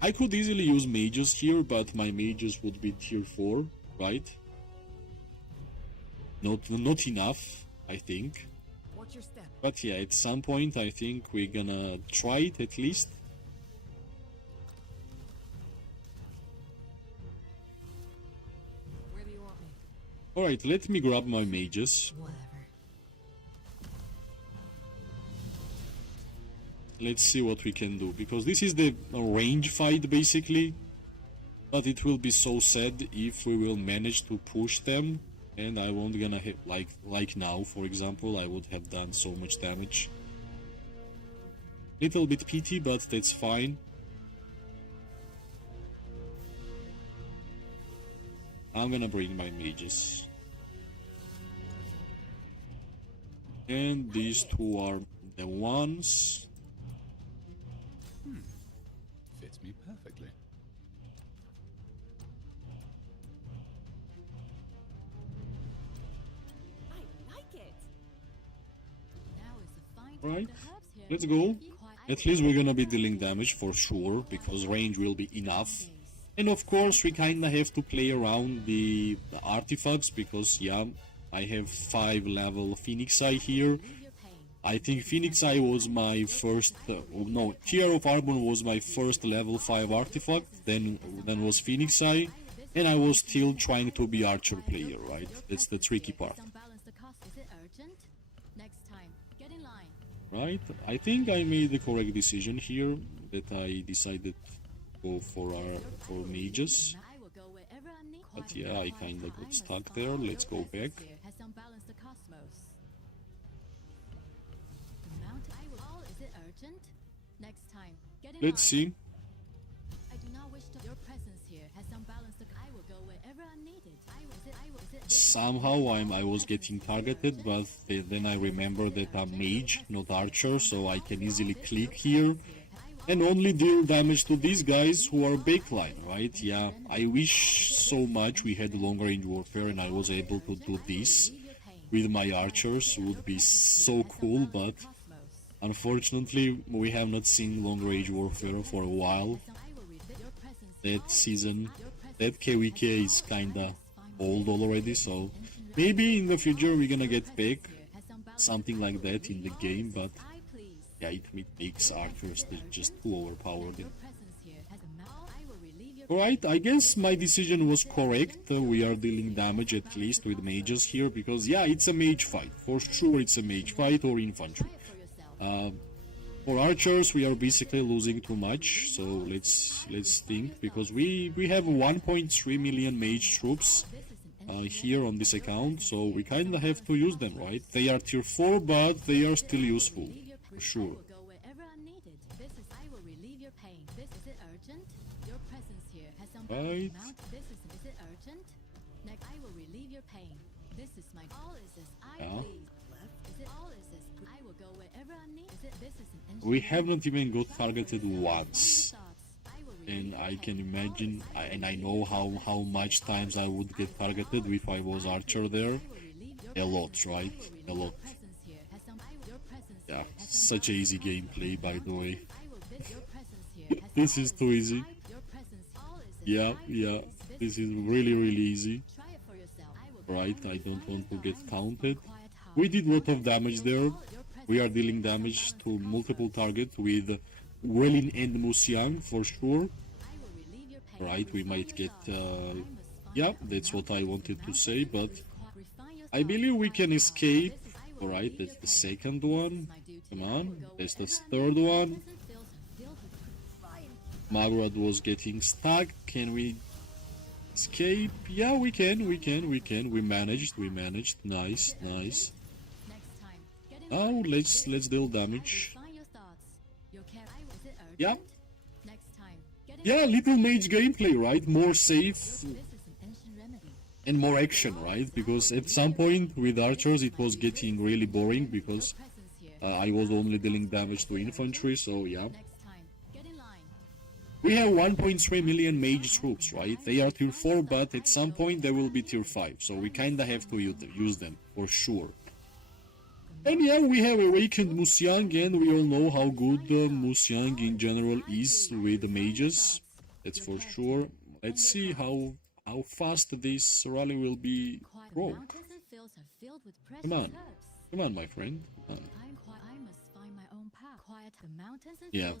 I could easily use mages here, but my mages would be tier 4, right? Not enough, I think. Watch your step. But yeah, at some point I think we're gonna try it at least. Where do you want me? Alright, let me grab my mages. Whatever. Let's see what we can do, because this is the range fight basically. But it will be so sad if we will manage to push them, and I won't gonna hit like now, for example, I would have done so much damage. Little bit pity, but that's fine. I'm gonna bring my mages. And these two are the ones. Fits me perfectly. I like it. Right, let's go. At least we're gonna be dealing damage for sure, because range will be enough. And of course we kinda have to play around the artifacts, because yeah, I have 5 level Phoenix Eye here. I think Phoenix Eye was my first, no, Tear of Arbon was my first level 5 artifact, then was Phoenix Eye, and I was still trying to be archer player, right? That's the tricky part. Right, I think I made the correct decision here, that I decided to go for mages. But yeah, I kinda got stuck there. Let's go back. Let's see. Somehow I was getting targeted, but then I remember that I'm mage, not archer, so I can easily click here and only deal damage to these guys who are backline, right? Yeah, I wish so much we had long range warfare and I was able to do this with my archers. It would be so cool, but unfortunately we have not seen long range warfare for a while. That season, that KVK is kinda old already, so maybe in the future we're gonna get back something like that in the game, but yeah, it makes archers just too overpowered. Alright, I guess my decision was correct. We are dealing damage at least with mages here, because yeah, it's a mage fight. For sure it's a mage fight or infantry. For archers we are basically losing too much, so let's think, because we have 1.3 million mage troops here on this account, so we kinda have to use them, right? They are tier 4, but they are still useful, for sure. Right. Yeah. We have not even got targeted once, and I can imagine, and I know how much times I would get targeted if I was archer there. A lot, right? A lot. Yeah, such a easy gameplay, by the way. This is too easy. Yeah, this is really easy. Right, I don't want to get counted. We did a lot of damage there. We are dealing damage to multiple targets with Welin and Musiang for sure. Right, we might get... yeah, that's what I wanted to say, but I believe we can escape. Alright, that's the second one. Come on, that's the third one. Magrad was getting stuck. Can we escape? Yeah, we can. We managed. Nice. Now let's deal damage. Yeah. Yeah, little mage gameplay, right? More safe and more action, right? Because at some point with archers it was getting really boring because I was only dealing damage to infantry, so yeah. We have 1.3 million mage troops, right? They are tier 4, but at some point they will be tier 5, so we kinda have to use them, for sure. And yeah, we have awakened Musiang, and we all know how good Musiang in general is with the mages. That's for sure. Let's see how fast this rally will be broke. Come on, my friend. Yeah,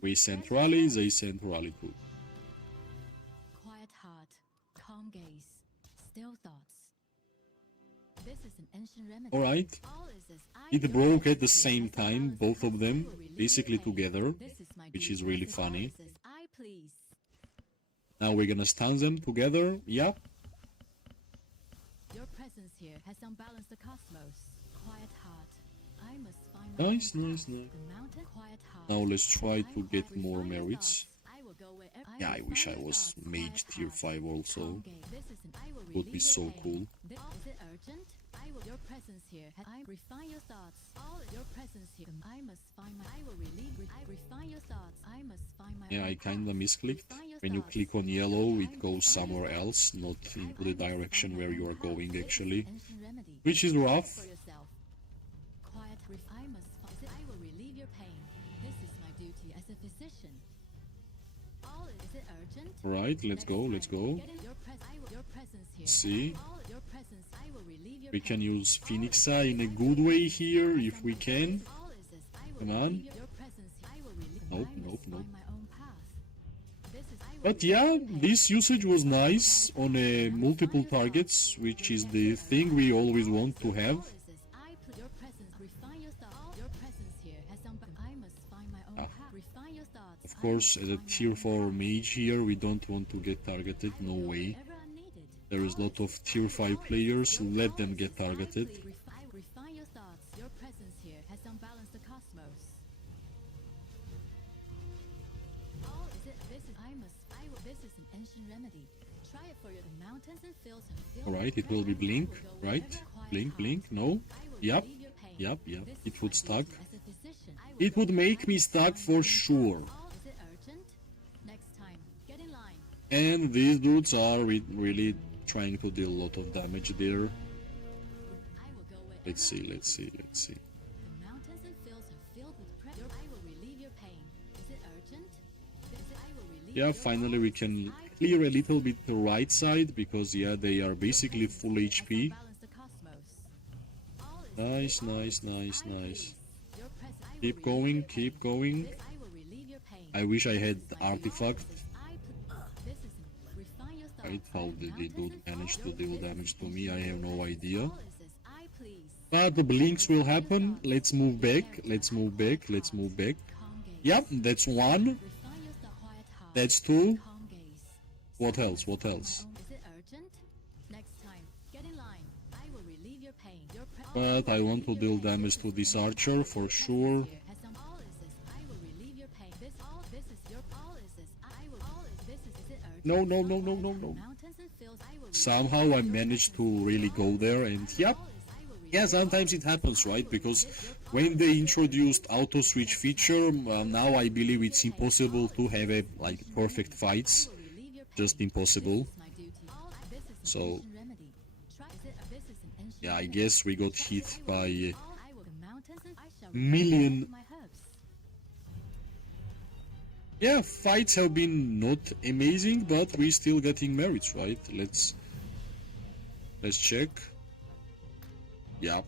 we sent rally, they sent rally too. Quiet heart, calm gaze, still thoughts. This is an ancient remedy. Alright, it broke at the same time, both of them, basically together, which is really funny. Now we're gonna stun them together, yep. Your presence here has unbalanced the cosmos. Quiet heart, I must find Nice. the mountain. Quiet heart. Now let's try to get more merits. Yeah, I wish I was mage tier 5 also. Would be so cool. Is it urgent? Your presence here. I refine your thoughts. All your presence here. I must find my. I will relieve. I refine your thoughts. I must find my. Yeah, I kinda misclicked. When you click on yellow, it goes somewhere else, not into the direction where you are going actually. Which is rough. Quiet. I must. I will relieve your pain. This is my duty as a physician. All is it urgent? Right, let's go. Your presence here. See? Your presence. I will relieve your We can use Phoenixa in a good way here, if we can. Come on. Nope. But yeah, this usage was nice on multiple targets, which is the thing we always want to have. Of course, as a tier 4 mage here, we don't want to get targeted, no way. There is a lot of tier 5 players, let them get targeted. Refine your thoughts. Your presence here has unbalanced the cosmos. This is an ancient remedy. Try it for the mountains and fields and fields. Alright, it will be blink, right? Blink, no. Yep. It would stuck. It would make me stuck for sure. And these dudes are really trying to deal a lot of damage there. Let's see. The mountains and fields are filled with pressure. I will relieve your pain. Is it urgent? Yeah, finally we can clear a little bit the right side, because yeah, they are basically full HP. Nice. Keep going. I wish I had artifact. Right, how did the dude manage to deal damage to me? I have no idea. But the blinks will happen. Let's move back. Yep, that's one. That's two. What else? But I want to deal damage to this archer for sure. No. Somehow I managed to really go there, and yep. Yeah, sometimes it happens, right? Because when they introduced auto switch feature, now I believe it's impossible to have a perfect fights. Just impossible. So yeah, I guess we got hit by a million. Yeah, fights have been not amazing, but we're still getting merits, right? Let's check. Yep.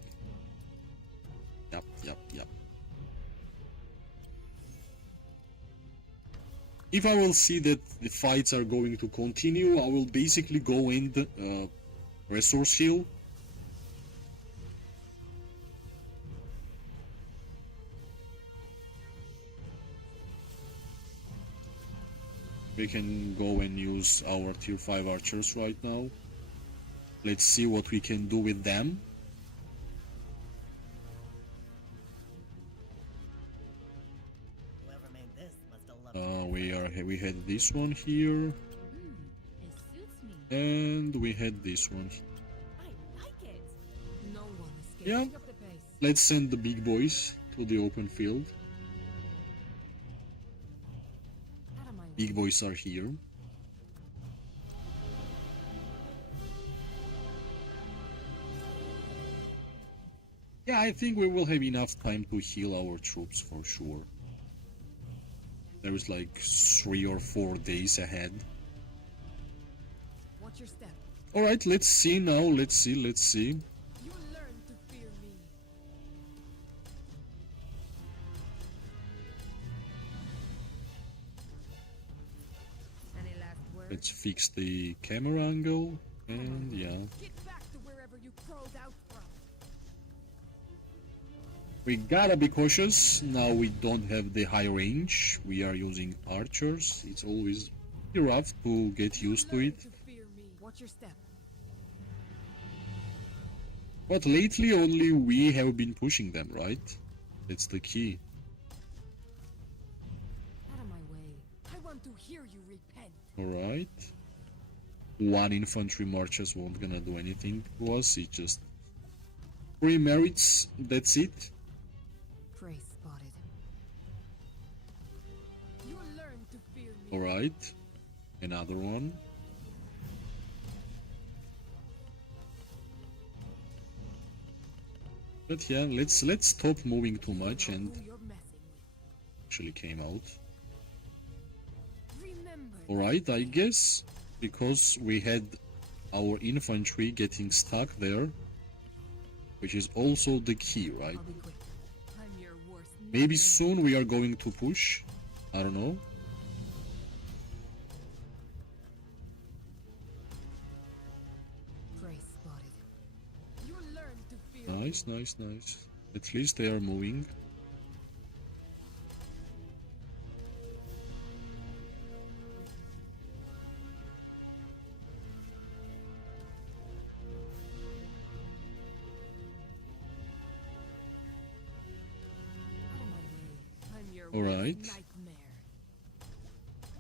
if I will see that the fights are going to continue, I will basically go and resource heal. We can go and use our tier 5 archers right now. Let's see what we can do with them. Whoever made this must have loved We had this one here, It suits me. and we had this one. I like it. No one escapes. Yeah. Pick up the pace. Let's send the big boys to the open field. Out of my way. Big boys are here. Yeah, I think we will have enough time to heal our troops for sure. There is like 3 or 4 days ahead. Watch your step. Alright, let's see now. Let's see. You will learn to fear me. Any last words? Let's fix the camera angle. And yeah. Get back to wherever you crawled out from. We gotta be cautious. Now we don't have the high range. We are using archers. It's always rough to get used to Learn it. to fear me. Watch your step. But lately only we have been pushing them, right? That's the key. Out of my way. I want to hear you repent. Alright. One infantry marches won't gonna do anything to us. It's just 3 merits. That's it. Prey spotted. You will learn to fear me. Alright. Another one. But yeah, let's stop moving too much Know and who you're messing with. actually came out. Remember. Alright, I guess because we had our infantry getting stuck there, which is also the key, right? I'll be quick. I'm your worst. Maybe nightmare. soon we are going to push. I don't know. Prey spotted. You will learn to fear me. Nice. At least they are moving. Out of my way. I'm your Alright. worst nightmare.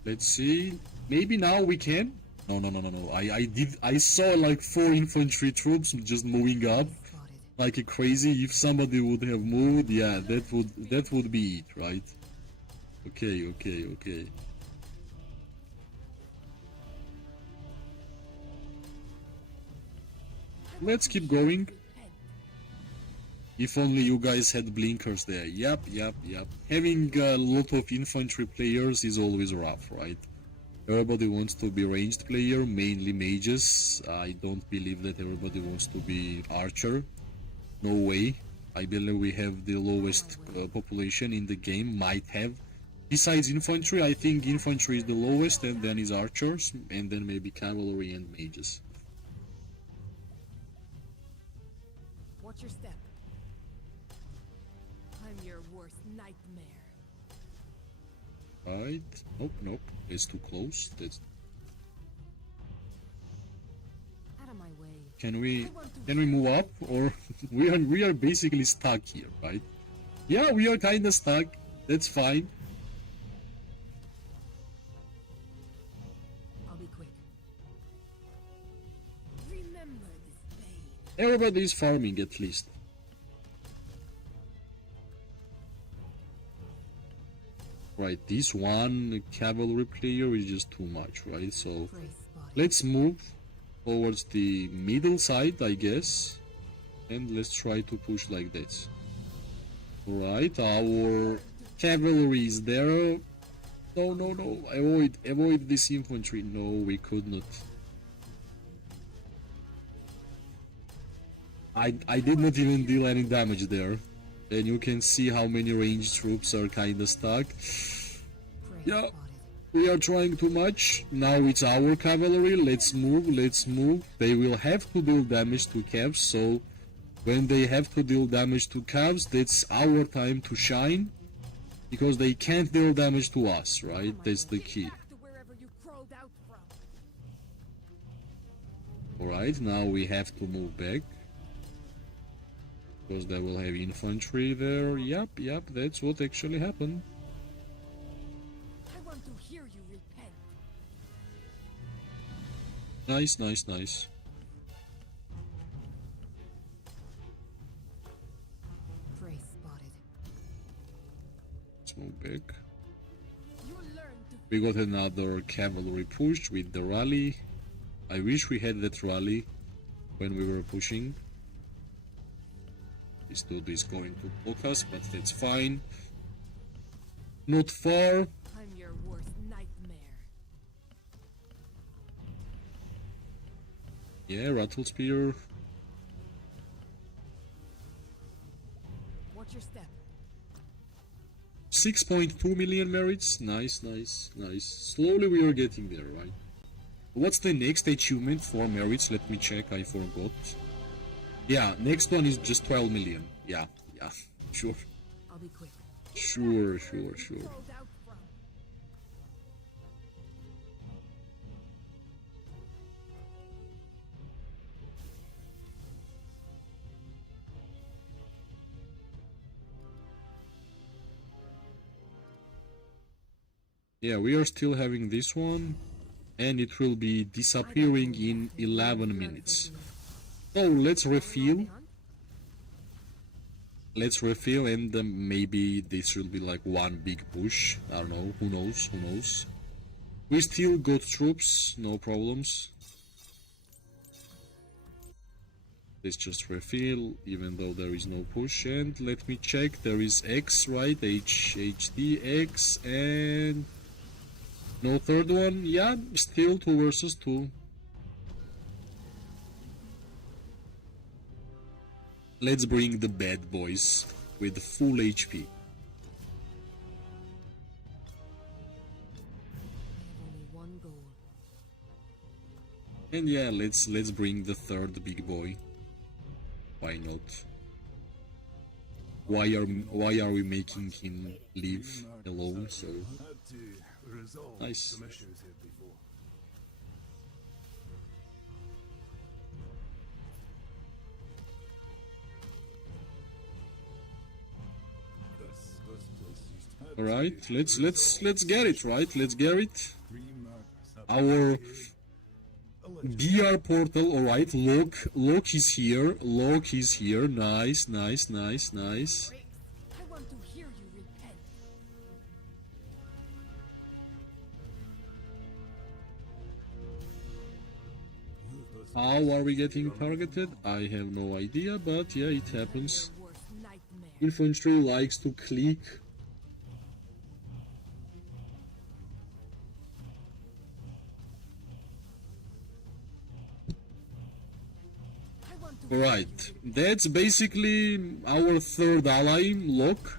Let's see. Maybe now we can. No. I saw like 4 infantry troops just moving up Spotted. like a crazy. If somebody would have moved, yeah, that would be it, right? Okay. Let's keep going. Repent. If only you guys had blinkers there. Yep. Having a lot of infantry players is always rough, right? Everybody wants to be ranged player, mainly mages. I don't believe that everybody wants to be archer. No way. I believe we have the lowest population in the game, might have. Besides infantry, I think infantry is the lowest, and then is archers, and then maybe cavalry and mages. Watch your step. I'm your worst nightmare. Right. Nope. It's too close. That's... Out of my way. Can we move up, or we are basically stuck here, right? Yeah, we are kind of stuck. That's fine. I'll be quick. Remember this pain. Everybody is farming at least. Right, this one cavalry player is just too much, right? So Prey spotted. let's move towards the middle side, I guess, and let's try to push like this. Alright, our cavalry is there. No, avoid this infantry. No, we could not. I did not even deal any damage there. And you can see how many ranged troops are kinda stuck. Prey Yeah. spotted. We are trying too much. Now it's our cavalry. Let's move, let's move. They will have to deal damage to calves, so when they have to deal damage to calves, that's our time to shine. Because they can't deal damage to us, right? That's the key. Back to wherever you crawled out from. Alright, now we have to move back. Because they will have infantry there. Yep, that's what actually happened. I want to hear you repent. Nice, nice, nice. Prey spotted. Let's move back. You learn to We got another cavalry push with the rally. I wish we had that rally when we were pushing. This dude is going to block us, but that's fine. Not far. I'm your worst nightmare. Yeah, rattle spear. Watch your step. 6.2 million merits. Nice, nice, nice. Slowly we are getting there, right? What's the next achievement for merits? Let me check, I forgot. Yeah, next one is just 12 million. Yeah, sure. I'll be quick. Sure. Crawled out from. Yeah, we are still having this one. And it will be disappearing in 11 minutes. So let's refill. Let's refill and maybe this will be like one big push. I don't know, who knows. We still got troops, no problems. Let's just refill, even though there is no push. And let me check, there is X, right? HD, X, and no third one. Yeah, still 2 versus 2. Let's bring the bad boys with full HP. Only one goal. And yeah, let's bring the third big boy. Why not? Why are we making him leave alone? So Had to resolve nice. some issues here before. This place used to have all right, let's get it, right? Let's get it. green markers. Our BR portal, all right. Lock is here. Lock is here. Nice. Breaks. I want to hear you repent. How are we getting targeted? I have no idea, but yeah, it happens. Your worst nightmare. Infantry likes to click. I want to Alright, that's basically our third ally, Lock.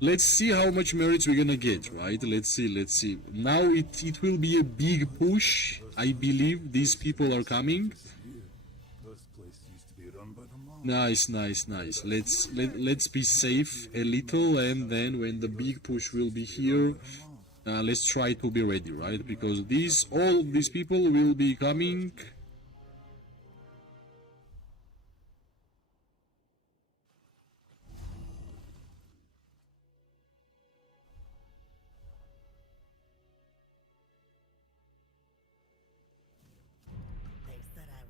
Let's see how much merits we're gonna get, right? Let's see. Now it will be a big push. I believe these people are coming. This place used to be run by the mob. Nice. Let's be safe a little, and then when the big push will be here, let's try to be ready, right? Because all of these people will be coming.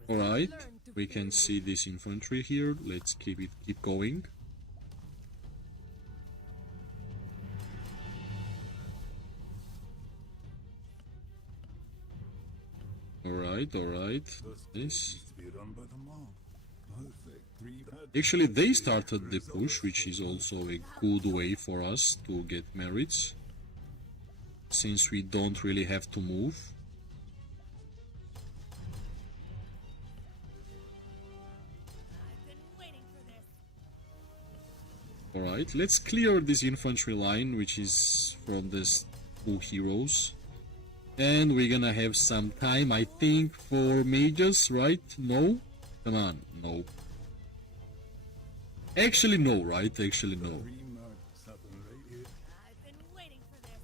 Alright, we can see this infantry here. Let's keep going. Alright. This place Nice. used to be run by the mob. Perfect. Actually, they started the push, which is also a good way for us to get merits, since we don't really have to move. Alright, let's clear this infantry line, which is from this 2 heroes. And we're gonna have some time, I think, for mages, right? No? Come on, no. Actually, no, right? Actually, no.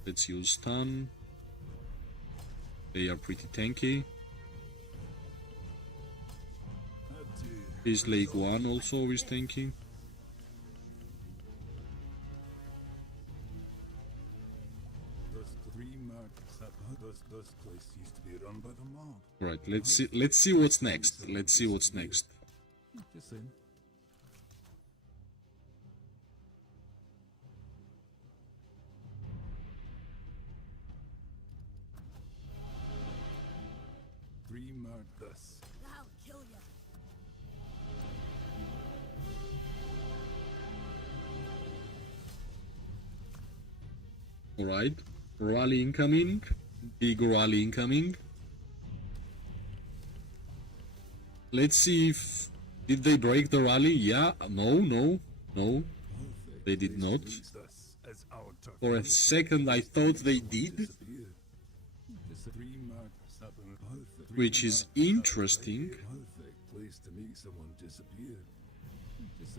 Let's use stun. They are pretty tanky. His Lake 1 also is tanky. Right, let's see what's next. Let's see what's next. Just saying. I'll kill you. Alright. Rally incoming. Big rally incoming. Let's see if... Did they break the rally? Yeah. No. They did not. For a second I thought they did. Which is interesting.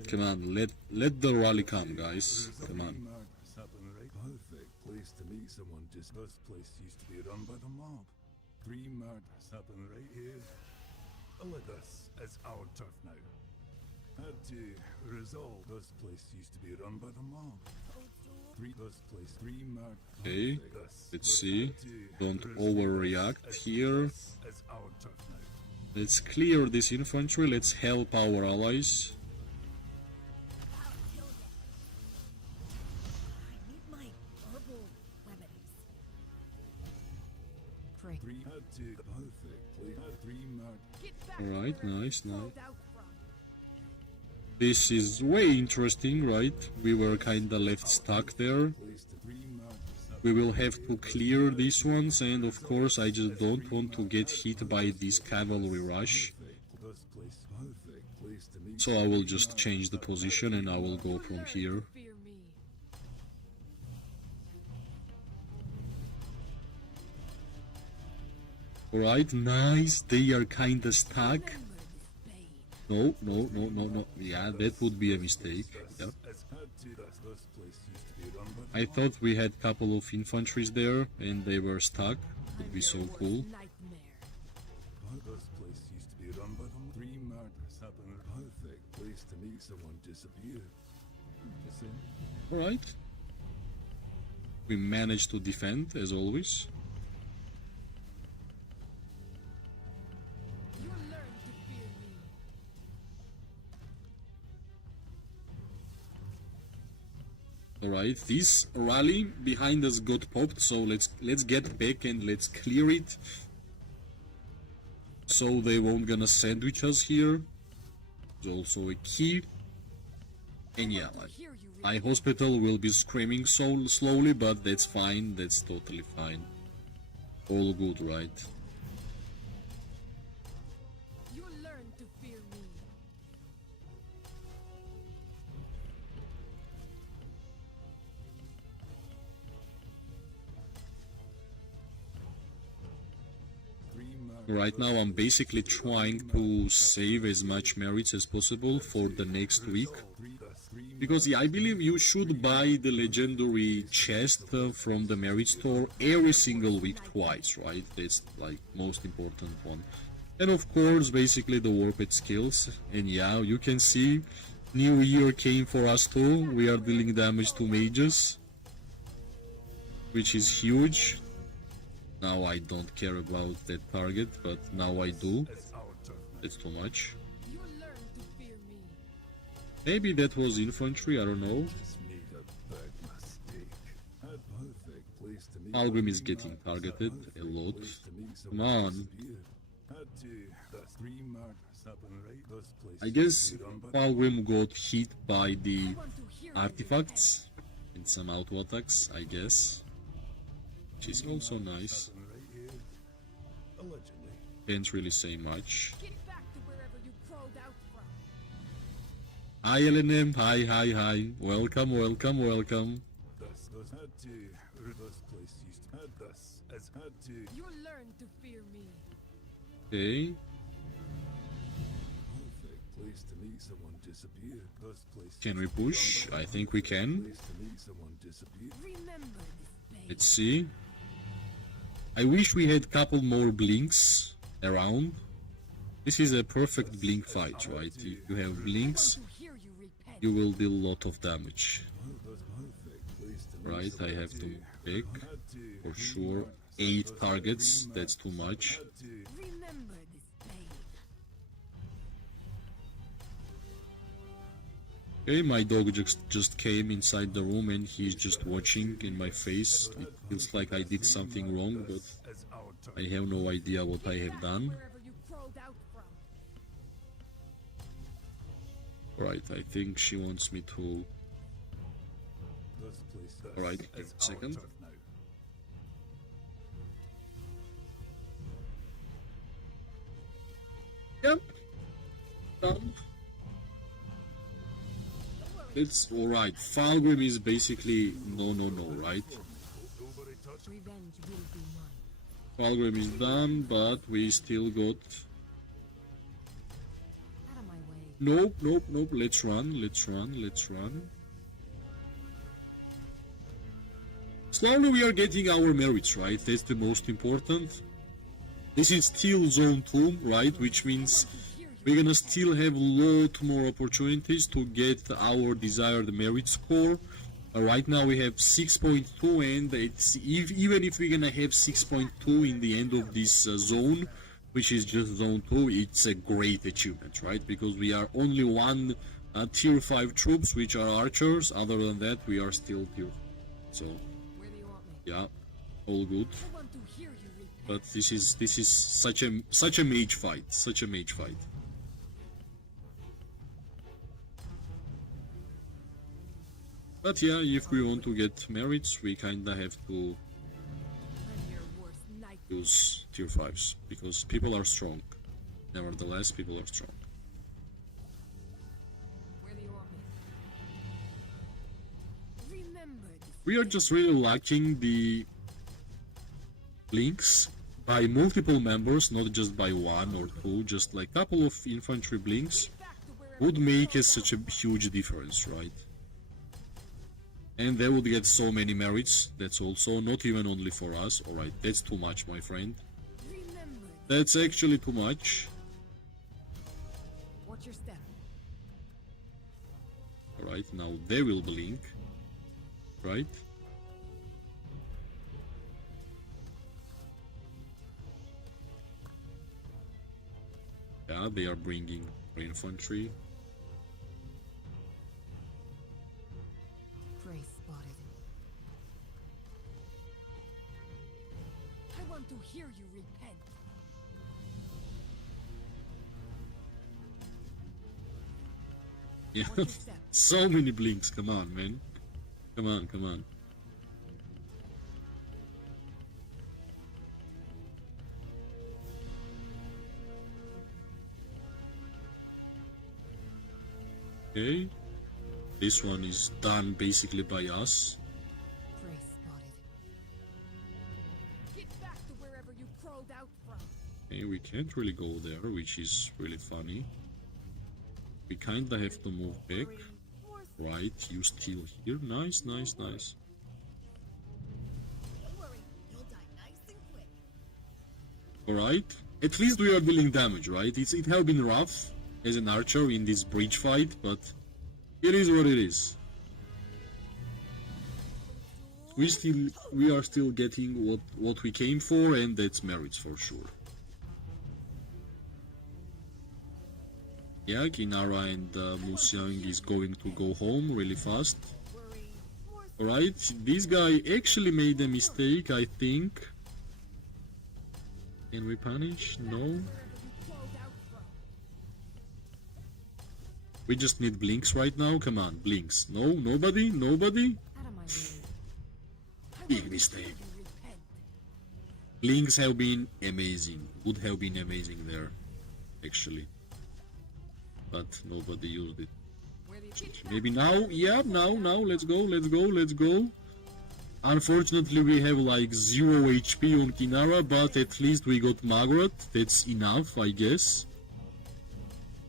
Come on, let the rally come, guys. Come on. Place to meet someone. Just this place used to be run by the mob. 3 murders happen right here. Let us as our turf now. Had to resolve. This place used to be run by the mob. 3 murders. Okay, let's see. Don't overreact here. As our turf now. Let's clear this infantry. Let's help our allies. Alright, nice. This is way interesting, right? We were kinda left stuck there. We will have to clear these ones, and of course I just don't want to get hit by this cavalry rush. So I will just change the position and I will go from here. Fear me. Alright, nice. They are kinda stuck. No. Yeah, that would be a mistake. Yeah. I thought we had a couple of infantries there and they were stuck. Would be so cool. Nightmare. This place used to be run by them. 3 murders happen. Perfect place to meet someone disappeared. Just saying. Alright. We managed to defend, as always. You learn to fear me. Alright, this rally behind us got popped, so let's get back and let's clear it. So they won't gonna sandwich us here. It's also a key. And yeah, my hospital will be screaming so slowly, but that's fine, that's totally fine. All good, right? You learn to fear me. Right now I'm basically trying to save as much merits as possible for the next week. Because yeah, I believe you should buy the legendary chest from the merit store every single week twice, right? That's like most important one. And of course, basically the warped skills. And yeah, you can see New Year came for us too. We are dealing damage to mages, which is huge. Now I don't care about that target, but now I do. That's too much. You learn to fear me. Maybe that was infantry, I don't know. Algrim is getting targeted a lot. Come on. I guess Algrim got hit by the artifacts and some auto attacks, I guess. Which is also nice. Can't really say much. Get back to wherever you crawled out from. Hi LNM, hi. Welcome. us as had to. You learn to fear me. Okay. Perfect place to meet someone disappear. This place. Can we push? I think we can. Place to meet someone disappear. Remember this pain. Let's see. I wish we had couple more blinks around. This is a perfect blink fight, right? If you have blinks, To hear you repent. you will deal a lot of damage. This perfect place to meet Right, I someone have to to- pick had to. for sure. 8 targets, that's too much. Had to. Remember this pain. Okay, my dog just came inside the room and he's just watching in my face. It feels like I did something wrong, but As our turn. I have no idea what I have done. Wherever you crawled out from. Right, I think she wants me to... This place. Alright, is give me a our second. turf now. Yep. Done. It's alright. Falgrim is basically no, right? Nobody touch Revenge will be mine. Falgrim is done, but we still got... Out of my way. Nope. Let's run. Slowly we are getting our merits, right? That's the most important. This is still zone 2, right? Which means we're gonna still have a lot more opportunities to get our desired merit score. Right now we have 6.2, and it's even if we're gonna have 6.2 in the end of this zone, which is just zone 2, it's a great achievement, right? Because we are only one tier 5 troops, which are archers. Other than that, we are still tier 4. So Where do you want me? yeah, all good. I want to hear you repent. But this is such a mage fight, But yeah, if we want to get merits, we kinda have to I'm your worst nightmare. use tier 5s, because people are strong. Nevertheless, people are strong. Where do you want me? Remember this. We are just really lacking the blinks by multiple members, not just by 1 or 2, just like couple of infantry blinks Back to wherever would make such a huge difference, right? And they would get so many merits, that's also not even only for us. Alright, that's too much, my friend. remember. That's actually too much. Watch your step. Alright, now they will blink. Right? Yeah, they are bringing infantry. Prey spotted. I want to hear you repent. Yeah, Watch your step. so many blinks. Come on, man. Come on. Okay. This one is done basically by us. Prey spotted. Get back to wherever you crawled out from. Okay, we can't really go there, which is really funny. We kinda have to move back. Right, you still here. Nice. Don't worry, you'll die nice and quick. Alright. At least we are dealing damage, right? It have been rough as an archer in this bridge fight, but it is what it is. We are still getting what we came for, and that's merits for sure. Yeah, Kinara and Musyang is going to go home really fast. Alright, this guy actually made a mistake, I think. Can we punish? No. Wherever you crawled out from. We just need blinks right now. Come on, blinks. No, nobody? Out of my way. Big mistake. You repent. Blinks have been amazing. Would have been amazing there, actually. But nobody used it. Where do you get Maybe now? Yeah, now. Let's go. Unfortunately, we have like 0 HP on Kinara, but at least we got Margaret. That's enough, I guess.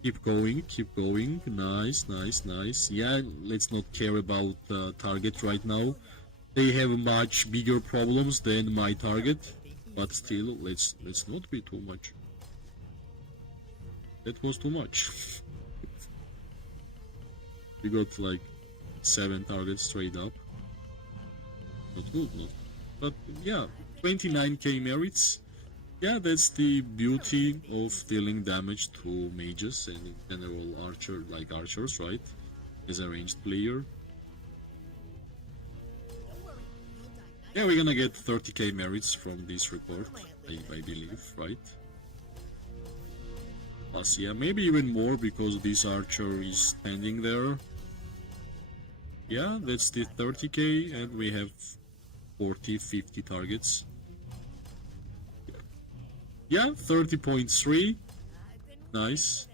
Keep going, keep going. Nice, nice, nice. Yeah, let's not care about target right now. They have much bigger problems than my target, but still, let's not be too much. That was too much. We got like 7 targets straight up. Not good, not. But yeah, 29k merits. Yeah, that's the beauty of dealing damage to mages and in general archers, right? As a ranged player. Yeah, we're gonna get 30k merits from this report, I believe, right? Plus, yeah, maybe even more because this archer is standing there. Yeah, that's the 30k and we have 40-50 targets. Yeah, 30.3. Nice.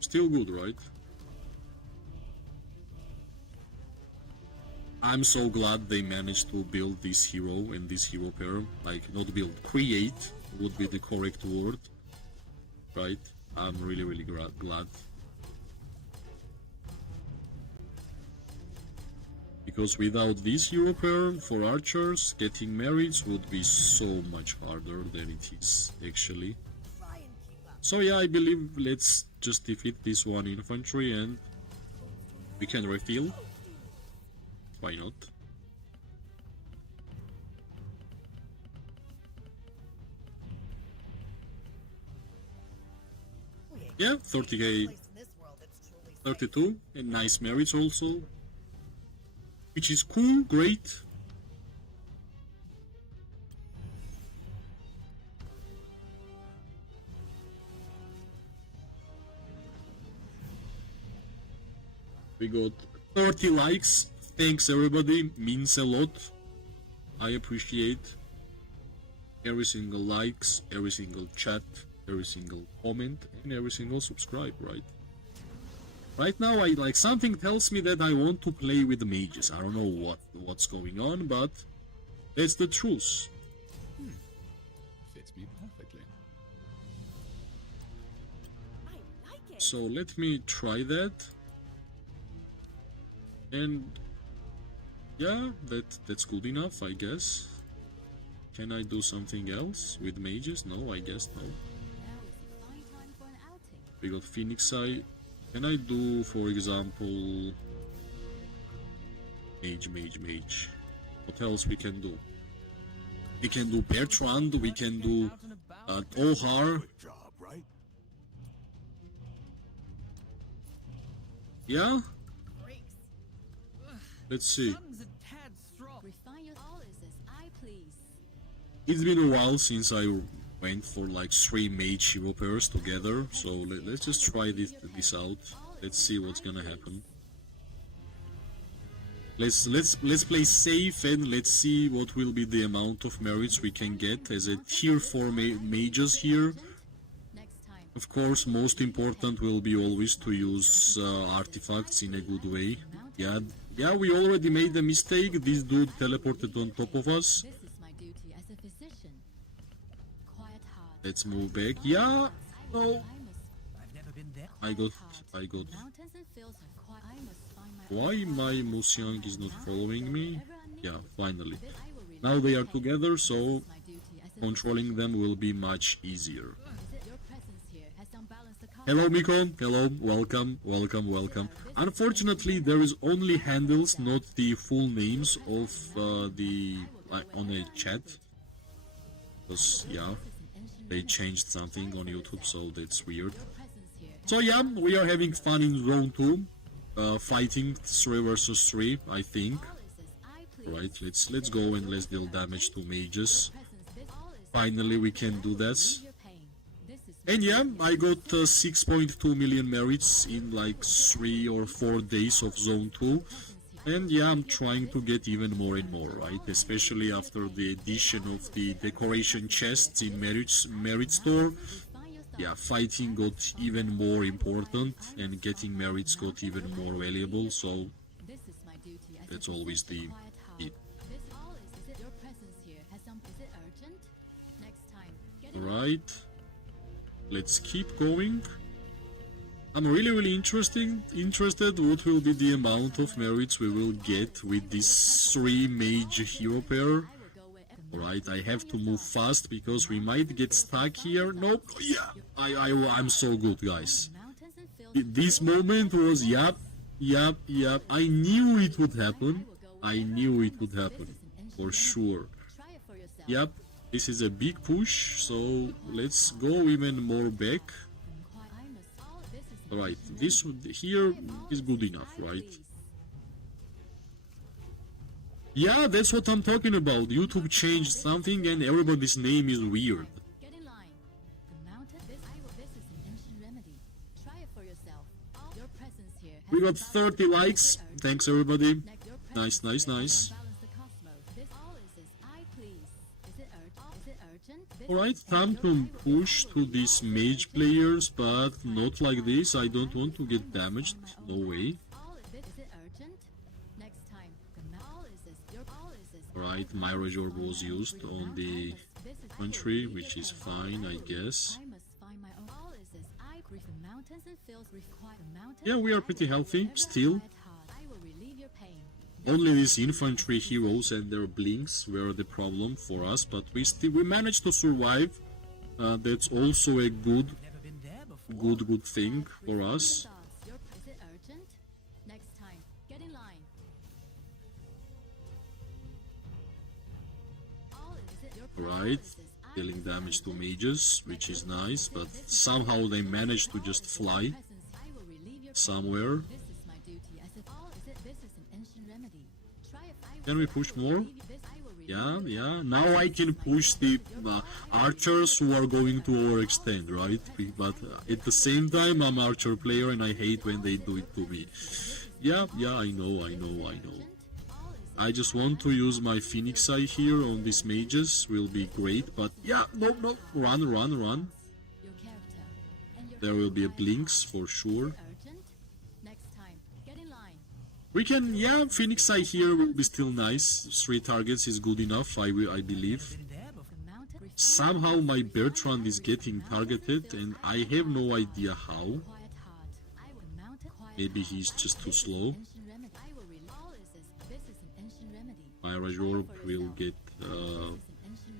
Still good, right? I'm so glad they managed to build this hero and this hero pair. Like, not build, create would be the correct word. Right? I'm really glad. Because without this hero pair, for archers, getting merits would be so much harder than it is, actually. So yeah, I believe let's just defeat this one infantry and we can refill. Why not? Yeah, 30k, 32, and nice merits also. Which is cool, great. We got 30 likes. Thanks everybody, means a lot. I appreciate every single likes, every single chat, every single comment, and every single subscribe, right? Right now, something tells me that I want to play with the mages. I don't know what's going on, but that's the truth. Fits me perfectly. So let me try that. And yeah, that's good enough, I guess. Can I do something else with mages? No, I guess no. We got Phoenix Eye. Can I do, for example, mage? What else we can do? We can do Bertrand, we can do Tolhar. Yeah? Let's see. It's been a while since I went for like 3 mage hero pairs together, so let's just try this out. Let's see what's gonna happen. Let's play safe and let's see what will be the amount of merits we can get as a tier 4 mages here. Of course, most important will be always to use artifacts in a good way. Yeah, we already made a mistake. This dude teleported on top of us. Let's move back. Yeah, no. I got. Why my Musiang is not following me? Yeah, finally. Now they are together, so controlling them will be much easier. Hello Miko, hello, welcome. Unfortunately, there is only handles, not the full names of on a chat. Because, yeah, they changed something on YouTube, so that's weird. So yeah, we are having fun in Zone 2, fighting 3 versus 3, I think. Right, let's go and let's deal damage to mages. Finally, we can do this. And yeah, I got 6.2 million merits in like 3 or 4 days of Zone 2. And yeah, I'm trying to get even more and more, right? Especially after the addition of the decoration chests in Merit Store. yeah, fighting got even more important and getting merits got even more valuable, so This is my duty as that's a always the quiet heart. key. This all is it your presence here has some is it urgent? Next time. Get in Alright, let's keep going. I'm really interested what will be the amount of merits we will get with this 3 mage hero pair. I will go wherever Alright, I have to move fast because we might get stuck here. Nope, yeah, I'm so good, guys. mountains and fields. This moment was, yep, I knew it would happen. I knew it would happen, for sure. Try it for yourself. Yep, this is a big push, so let's go even more back. I must all this is Alright, this here is good enough, right? Yeah, that's what I'm talking about. YouTube changed something and everybody's name is weird. Get in line. The mountain this is an ancient remedy. Try it for yourself. All your presence here has We got some 30 likes. Thanks everybody. your Nice, presence nice. here has balance the cosmos. This all is I please. Is it urgent? This Alright, is time your to I will push to these mage players, but not like this. I don't want to get damaged. No way. all is it urgent? Next time. The all is this your all is this. Alright, my Razor was used on the infantry, which is fine, I guess. I must find my own. All is this I grieve the mountains and fields require the mountains. Yeah, we are pretty healthy, still. I will relieve your pain. Only these infantry heroes and their blinks were the problem for us, but we managed to survive. That's also a good thing for us. Is it urgent? Next time. Get in line. Right, dealing damage to mages, which is nice, but somehow they managed to just fly somewhere. This is my duty as if all is it this is an ancient remedy. Try if I Can we push more? will Yeah. Now I can push the archers who are going to overextend, right? But at the same time, I'm archer player and I hate when they do it to me. Yeah, I know. I just want to use my Phoenix Eye here on these mages, will be great, but yeah, no, run. your character and your There will be a blinks for sure. urgent. Next time. Get in line. We can, yeah, Phoenix Eye here will be still nice. 3 targets is good enough, I believe. The mountain Somehow my Bertrand is getting targeted and I have no idea how. quiet heart. I will mountain quiet Maybe he's just too slow. ancient remedy. I will relieve all is this is an ancient remedy. My Razorb will get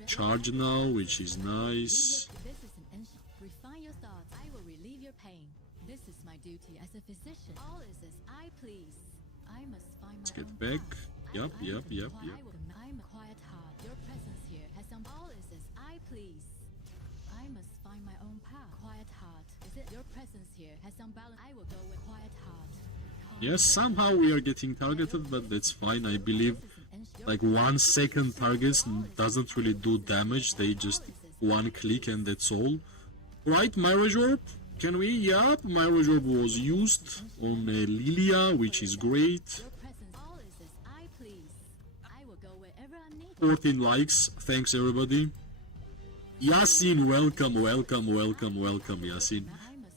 charged now, which is nice. This is an ancient. Refine your thoughts. I will relieve your pain. This is my duty as a physician. All is as I please. I must find my Let's get own back. path. Yep. I'm a quiet heart. Your presence here has some. All is as I please. I must find my own path. Quiet heart. Is it your presence here has some balance? I will go with quiet heart. Yes, somehow we are getting targeted, but that's fine. I believe like 1 second targets doesn't really do damage. They just 1 click and that's all. Right, my Razorb? Can we? Yeah, my Razorb was used on Lilia, which is great. Your presence. All is as I please. I will go wherever I need. 14 likes, thanks everybody. Yasin, welcome, Yasin.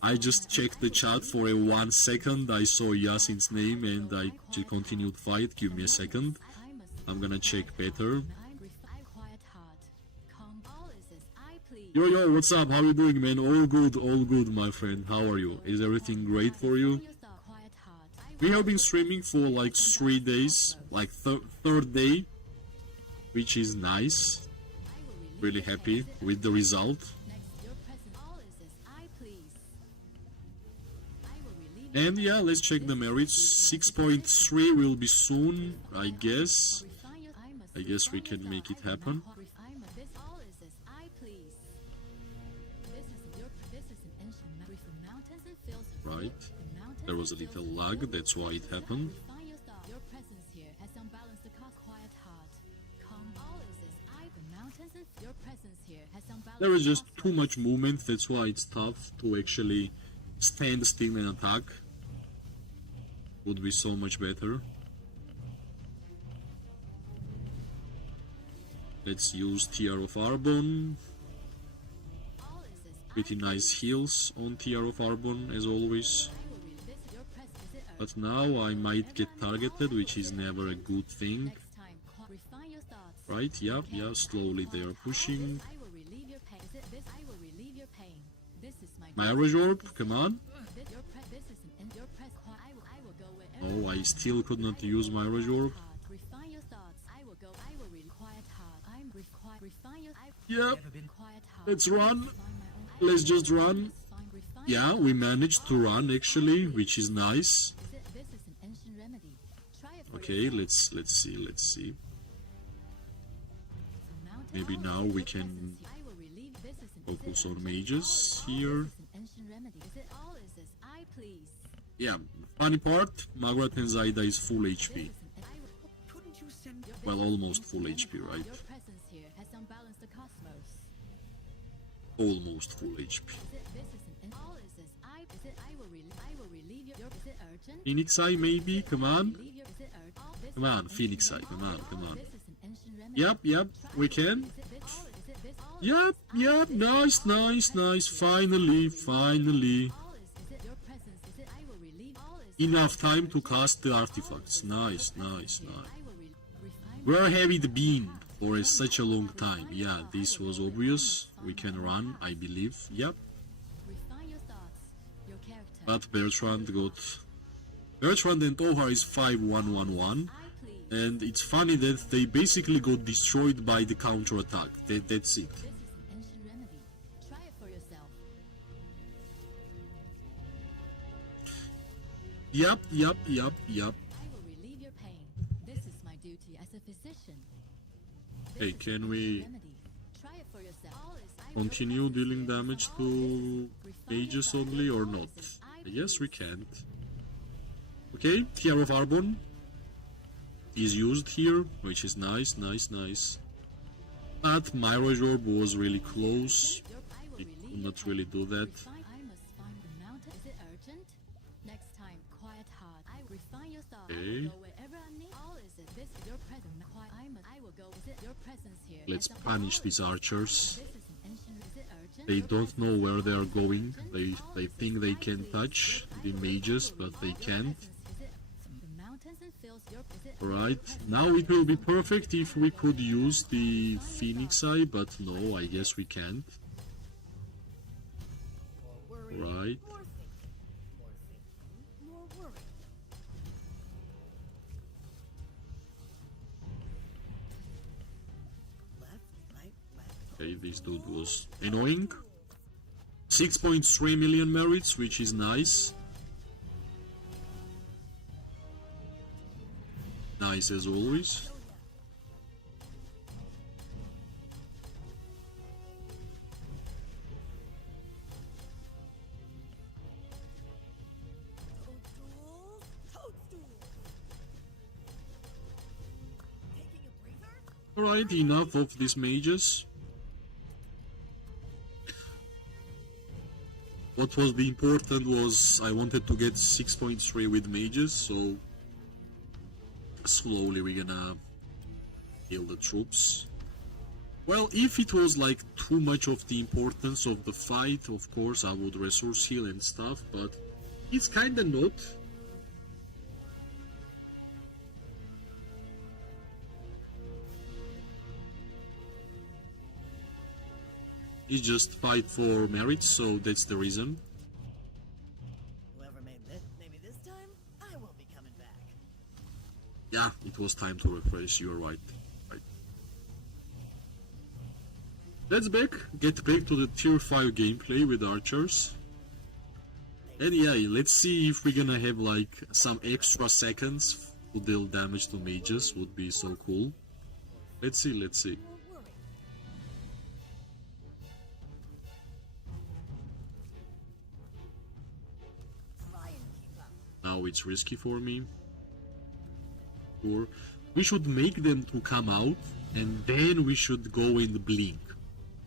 I just checked the chat for a 1 second, I saw Yasin's name and I continued fight. Give me a second, I must. I'm gonna check better. I quiet heart. Calm. All is as I please. Yo, what's up, how you doing, man? All good, my friend, how are you? Is everything great for you? Your thought. Quiet heart. I We have been streaming for like 3 days, like third day, which is nice. will relieve Really happy with the result. next your presence. All is as I please. I will relieve And yeah, let's check the merits. 6.3 will be soon, I guess. refine your. I guess we can make it happen. This all is as I please. This is an ancient memory for mountains and fields. Right. The mountains There was a and little fields lag, filled that's why it happened. refine your thought. Your presence here has unbalanced the quiet heart. Calm. All is as I. The mountains and your presence here has unbalanced. There is just too much movement, that's why it's tough to actually stand still and attack. Would be so much better. Let's use Tear of Arbon. All is as Pretty nice heals on Tear of Arbon as always. I will revisit your presence. Is it urgent? But now I might get targeted, which is never a good thing. Next time, refine your thoughts. Right, yeah, slowly they are pushing. I will relieve your pain. Is it this? I will relieve your pain. This is my Mirage Orb, come on. This is your press. I will go wherever. Oh, I still could not use Mirage Orb. Refine your thoughts. I will go. I will quiet heart. I'm required. Refine your. Yep, Quiet heart. let's run. Find my own. Let's just run. Refine. Yeah, we managed to run actually, which is nice. This is an ancient remedy. Try it for Okay, yourself. let's see. Mountain- Maybe now we can I will relieve. This is an focus on mages here. This is an ancient remedy. Is it all is as I please? Yeah, funny part, Magrat and Zaida is full This HP. is an. I will. Couldn't you send your. Well, almost full HP, right? Your presence here has unbalanced the cosmos. Almost full HP. This is an. All is as I. Is it? I will relieve your. Is it urgent? Phoenix Eye maybe, come on. Relieve your. Is it urgent? All this Come on, Phoenix Eye, come on. This is an ancient remedy. Yep, we can. Is it this? All is it this? All Yep, nice. Finally. All is it your presence? Is it? I will relieve. All is. Enough time to cast the artifacts. Nice. I will refine. Where have it been for such a long time? Yeah, this was obvious. We can run, I believe. Yep, Refine your thoughts. Your character. but Bertrand and Ohar is 5111. I please. And it's funny that they basically got destroyed by the counter-attack. That's it. This is an ancient remedy. Try it for yourself. Yep. I will relieve your pain. This is my duty as a physician. Hey, can we Remedy. Try it for yourself. All is I continue dealing damage to mages only or not? I guess we can't. Okay, Tear of Arbon is used here, which is nice. But Mirage Orb was really close. We could not really do that. I must find the mountain. Is it urgent? Next time, quiet heart. I refine your thoughts. I Okay. will go wherever I need. All is it this your presence? Quiet. I will go. Is it your presence here? Let's As a- punish all these is- archers. This is an ancient. Is it urgent? They Your don't know presence where is they are going. urgent. They think they can touch the mages, but they can't. The mountains and fields. Your is it? Right, now it will be perfect if we could use the Phoenix Eye, but no, I guess we can't. Right. Okay, this dude was annoying. 6.3 million merits, which is nice. Nice as always. Alright, enough of these mages. What was the important was I wanted to get 6.3 with mages, so slowly we're gonna heal the troops. Well, if it was like too much of the importance of the fight, of course I would resource heal and stuff, but it's kinda not. It's just fight for merit, so that's the reason. Whoever made this, maybe this time I will be coming back. Yeah, it was time to refresh, you're right. Let's get back to the tier 5 gameplay with archers. And yeah, let's see if we're gonna have like some extra seconds to deal damage to mages, would be so cool. Let's see. Now it's risky for me. Or we should make them to come out and then we should go in the blink.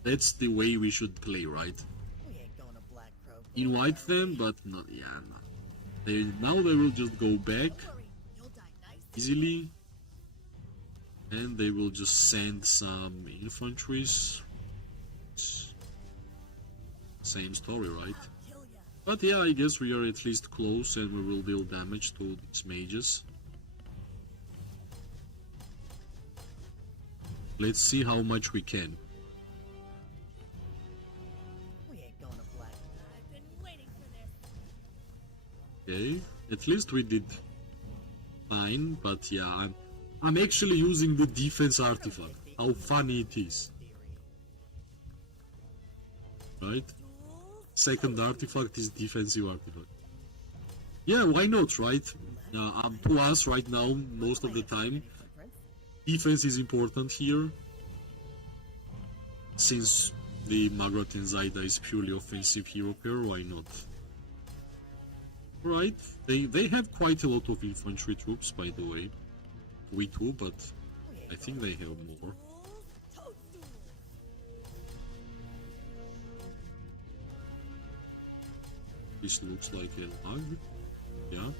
That's the way we should play, right? We ain't going to Black Crow. Invite them, but not, yeah, no. Now they will just go back Worry, you'll die nice. easily. And they will just send some infantries. Same story, right? Kill ya. But yeah, I guess we are at least close and we will deal damage to these mages. Let's see how much we can. We ain't going to black. I've been waiting for this. Okay, at least we did fine, but yeah, I'm actually using the defense artifact. How funny it is. Right? Second artifact is defensive artifact. Yeah, why not, right? To us right now, most of the time, defense is important here. Since the Magrat and Zaida is purely offensive hero pair, why not? Right, they have quite a lot of infantry troops, by the way. We too, but I think they have more. This looks like a lag. Yeah.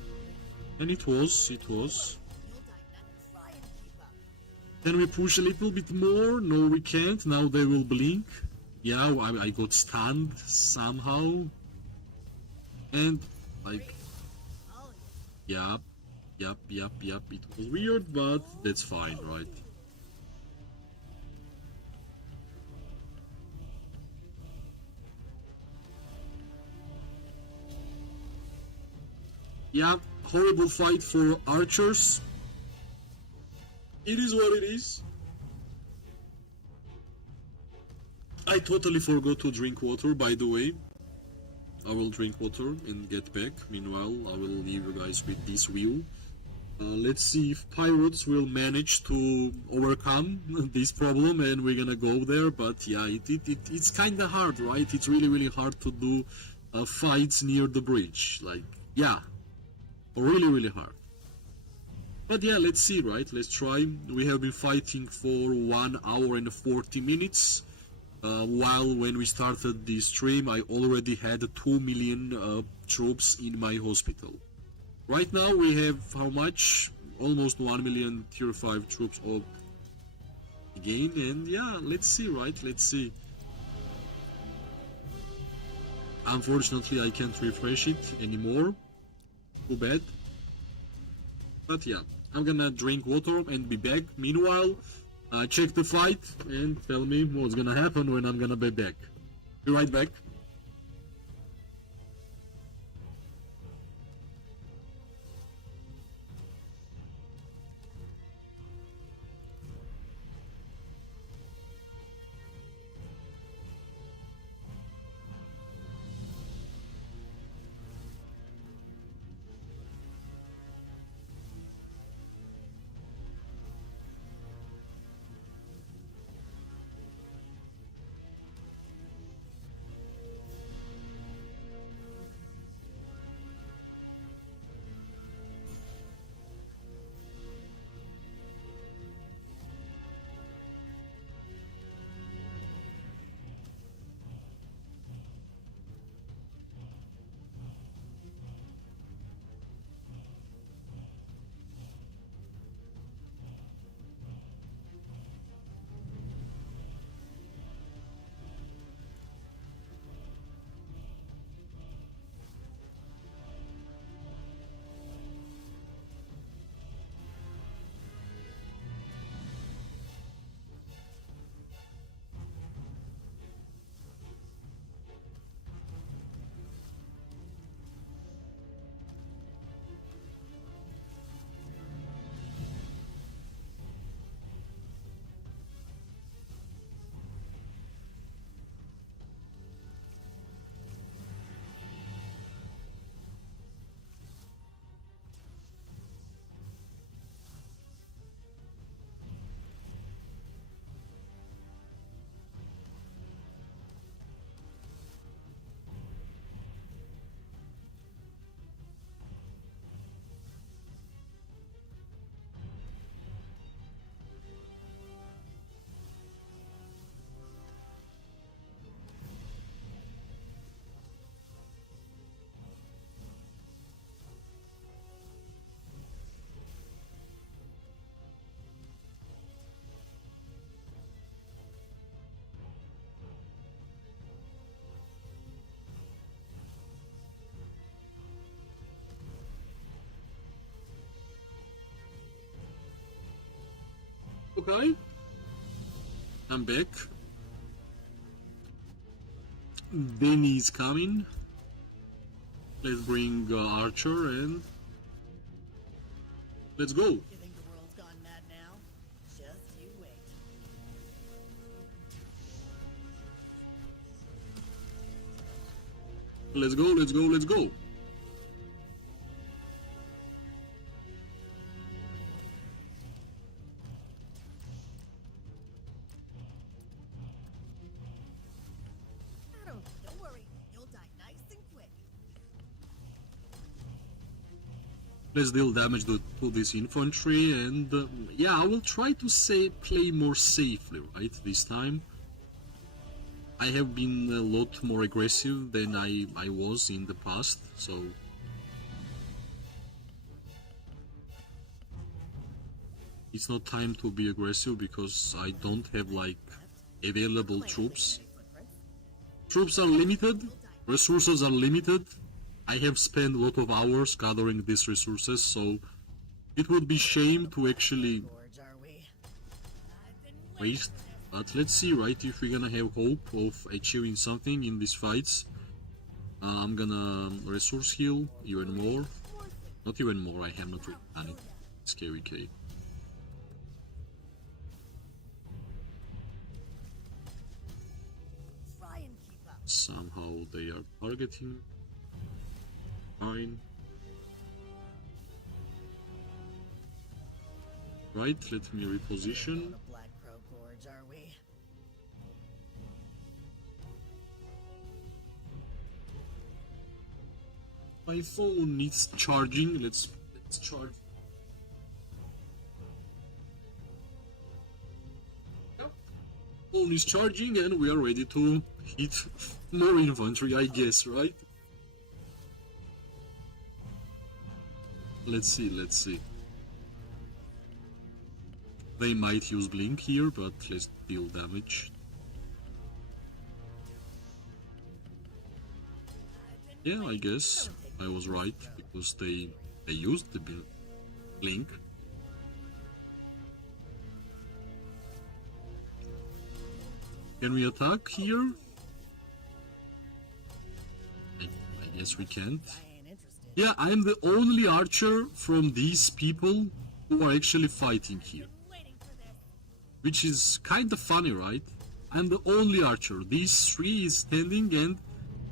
And it was. You'll die not. Try and keep up. Can we push a little bit more? No, we can't. Now they will blink. Yeah, I got stunned somehow. And, like, yep. It was weird, but that's fine, right? Yeah, horrible fight for archers. It is what it is. I totally forgot to drink water, by the way. I will drink water and get back. Meanwhile, I will leave you guys with this wheel. Let's see if pirates will manage to overcome this problem, and we're gonna go there. But yeah, it's kind of hard, right? It's really hard to do fights near the bridge. Like, yeah, really hard. But yeah, let's see, right? Let's try. We have been fighting for 1 hour and 40 minutes. While when we started the stream, I already had 2 million troops in my hospital. Right now we have how much? Almost 1 million tier 5 troops up again, and yeah, let's see, right? Let's see. Unfortunately, I can't refresh it anymore. Too bad. But yeah, I'm gonna drink water and be back. Meanwhile, check the fight and tell me what's gonna happen when I'm gonna be back. Be right back. Okay. I'm back. Danny is coming. Let's bring Archer and let's go. You think the world's gone mad now? Just you wait. Let's go, let's go, let's go. Don't worry, you'll die nice and quick. Let's deal damage to this infantry, and yeah, I will try to play more safely, right, this time. I have been a lot more aggressive than I was in the past, so... It's not time to be aggressive because I don't have, like, available troops. Troops are limited, resources are limited. I have spent a lot of hours gathering these resources, so it would be shame to actually Gorge, are we? waste. But let's see, right, if we're gonna have hope of achieving something in these fights. I'm gonna resource heal even more. Not even more, I have not really done it. It's KVK. Try and keep up. Somehow they are targeting. Fine. Right, let me reposition. Going to Black Crow Gorge, are we? My phone needs charging. Let's charge. Yep. Phone is charging and we are ready to hit more infantry, I guess, right? Let's see, let's see. They might use blink here, but let's deal damage. Yeah, I guess I was right because they used the blink. Can we attack here? I guess we can't. I ain't interested. Yeah, I'm the only archer from these people who are actually fighting here. Waiting for this. Which is kinda funny, right? I'm the only archer. These three is standing and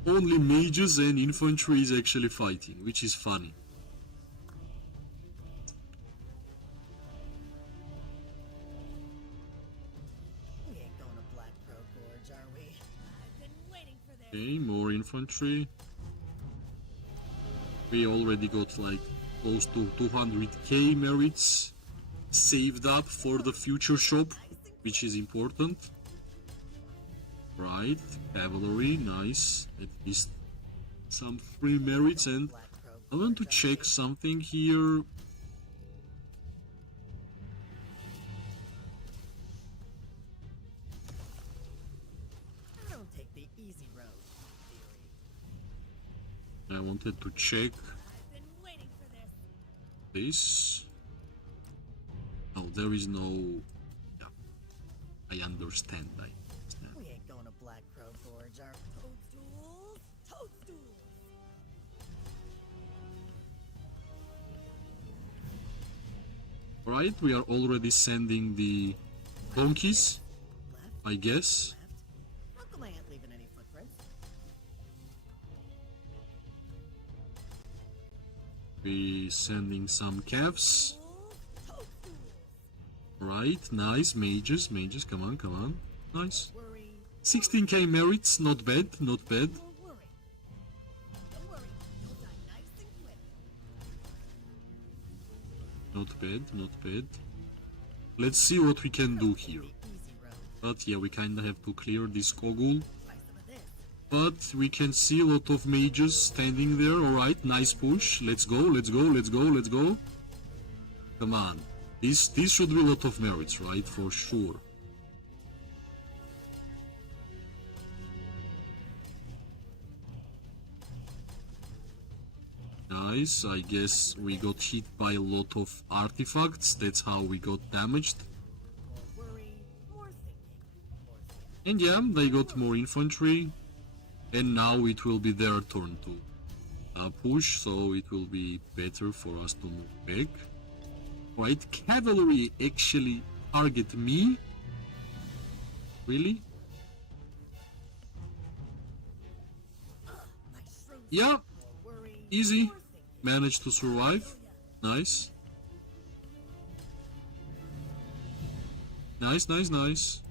only mages and infantry is actually fighting, which is funny. We ain't going to Black Crow Gorge, are we? I've been waiting for this. Okay, more infantry. We already got like close to 200k merits saved up for the future shop, which is important. Right, cavalry, nice. At least some free merits, and I want to check something here. I don't take the easy road, theory. I wanted to check I've been waiting for this. this. Oh, there is no... Yeah, I understand, I understand. We ain't going to Black Crow Gorge, are toadstools? Toadstools! Right, we are already sending the donkeys, Left, I guess. left. How come I ain't leaving any footprints? We sending some calves. Toadstools! Right, nice. Mages, come on, come on. Nice. Worry, 16k merits, not bad, not bad. don't worry. Don't worry, you'll die nice and quick. Not bad, not bad. Let's see what we can do here. Easy road. But yeah, we kinda have to clear this Kogul. Try some of this. But we can see a lot of mages standing there. Alright, nice push. Let's go, let's go, let's go, let's go. Come on. This should be a lot of merits, right? For sure. Nice, I guess we got hit by a lot of artifacts. That's how we got damaged. And yeah, they got more infantry, and now it will be their turn to push, so it will be better for us to move back. Right, cavalry actually target me? Really? Yeah, easy. Managed to survive. Nice. Nice, nice, nice.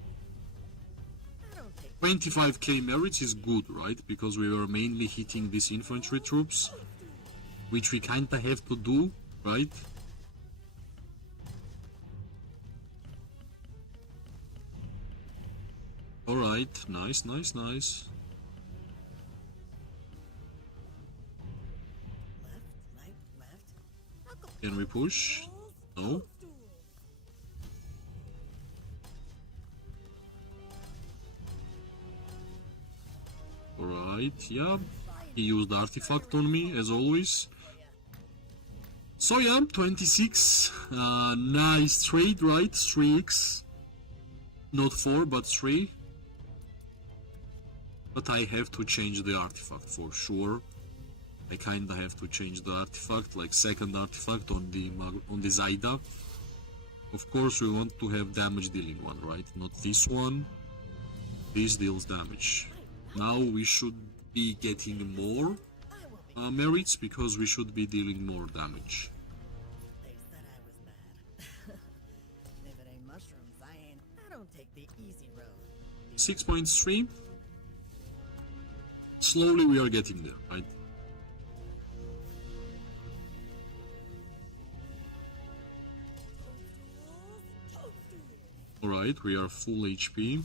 25k merits is good, right? Because we were mainly hitting these infantry troops, which we kinda have to do, right? Alright, nice, nice, nice. Can we push? No. Alright, yeah. He used artifact on me, as always. So yeah, 26. Nice trade, right? 3x. Not 4, but 3. But I have to change the artifact for sure. I kinda have to change the artifact, like second artifact on the Zaida. Of course we want to have damage dealing one, right? Not this one. This deals damage. Now we should be getting more merits because we should be dealing more damage. They said I was bad. If it ain't mushrooms, I don't take the easy road. 6.3. Slowly we are getting there, right? Alright, we are full HP.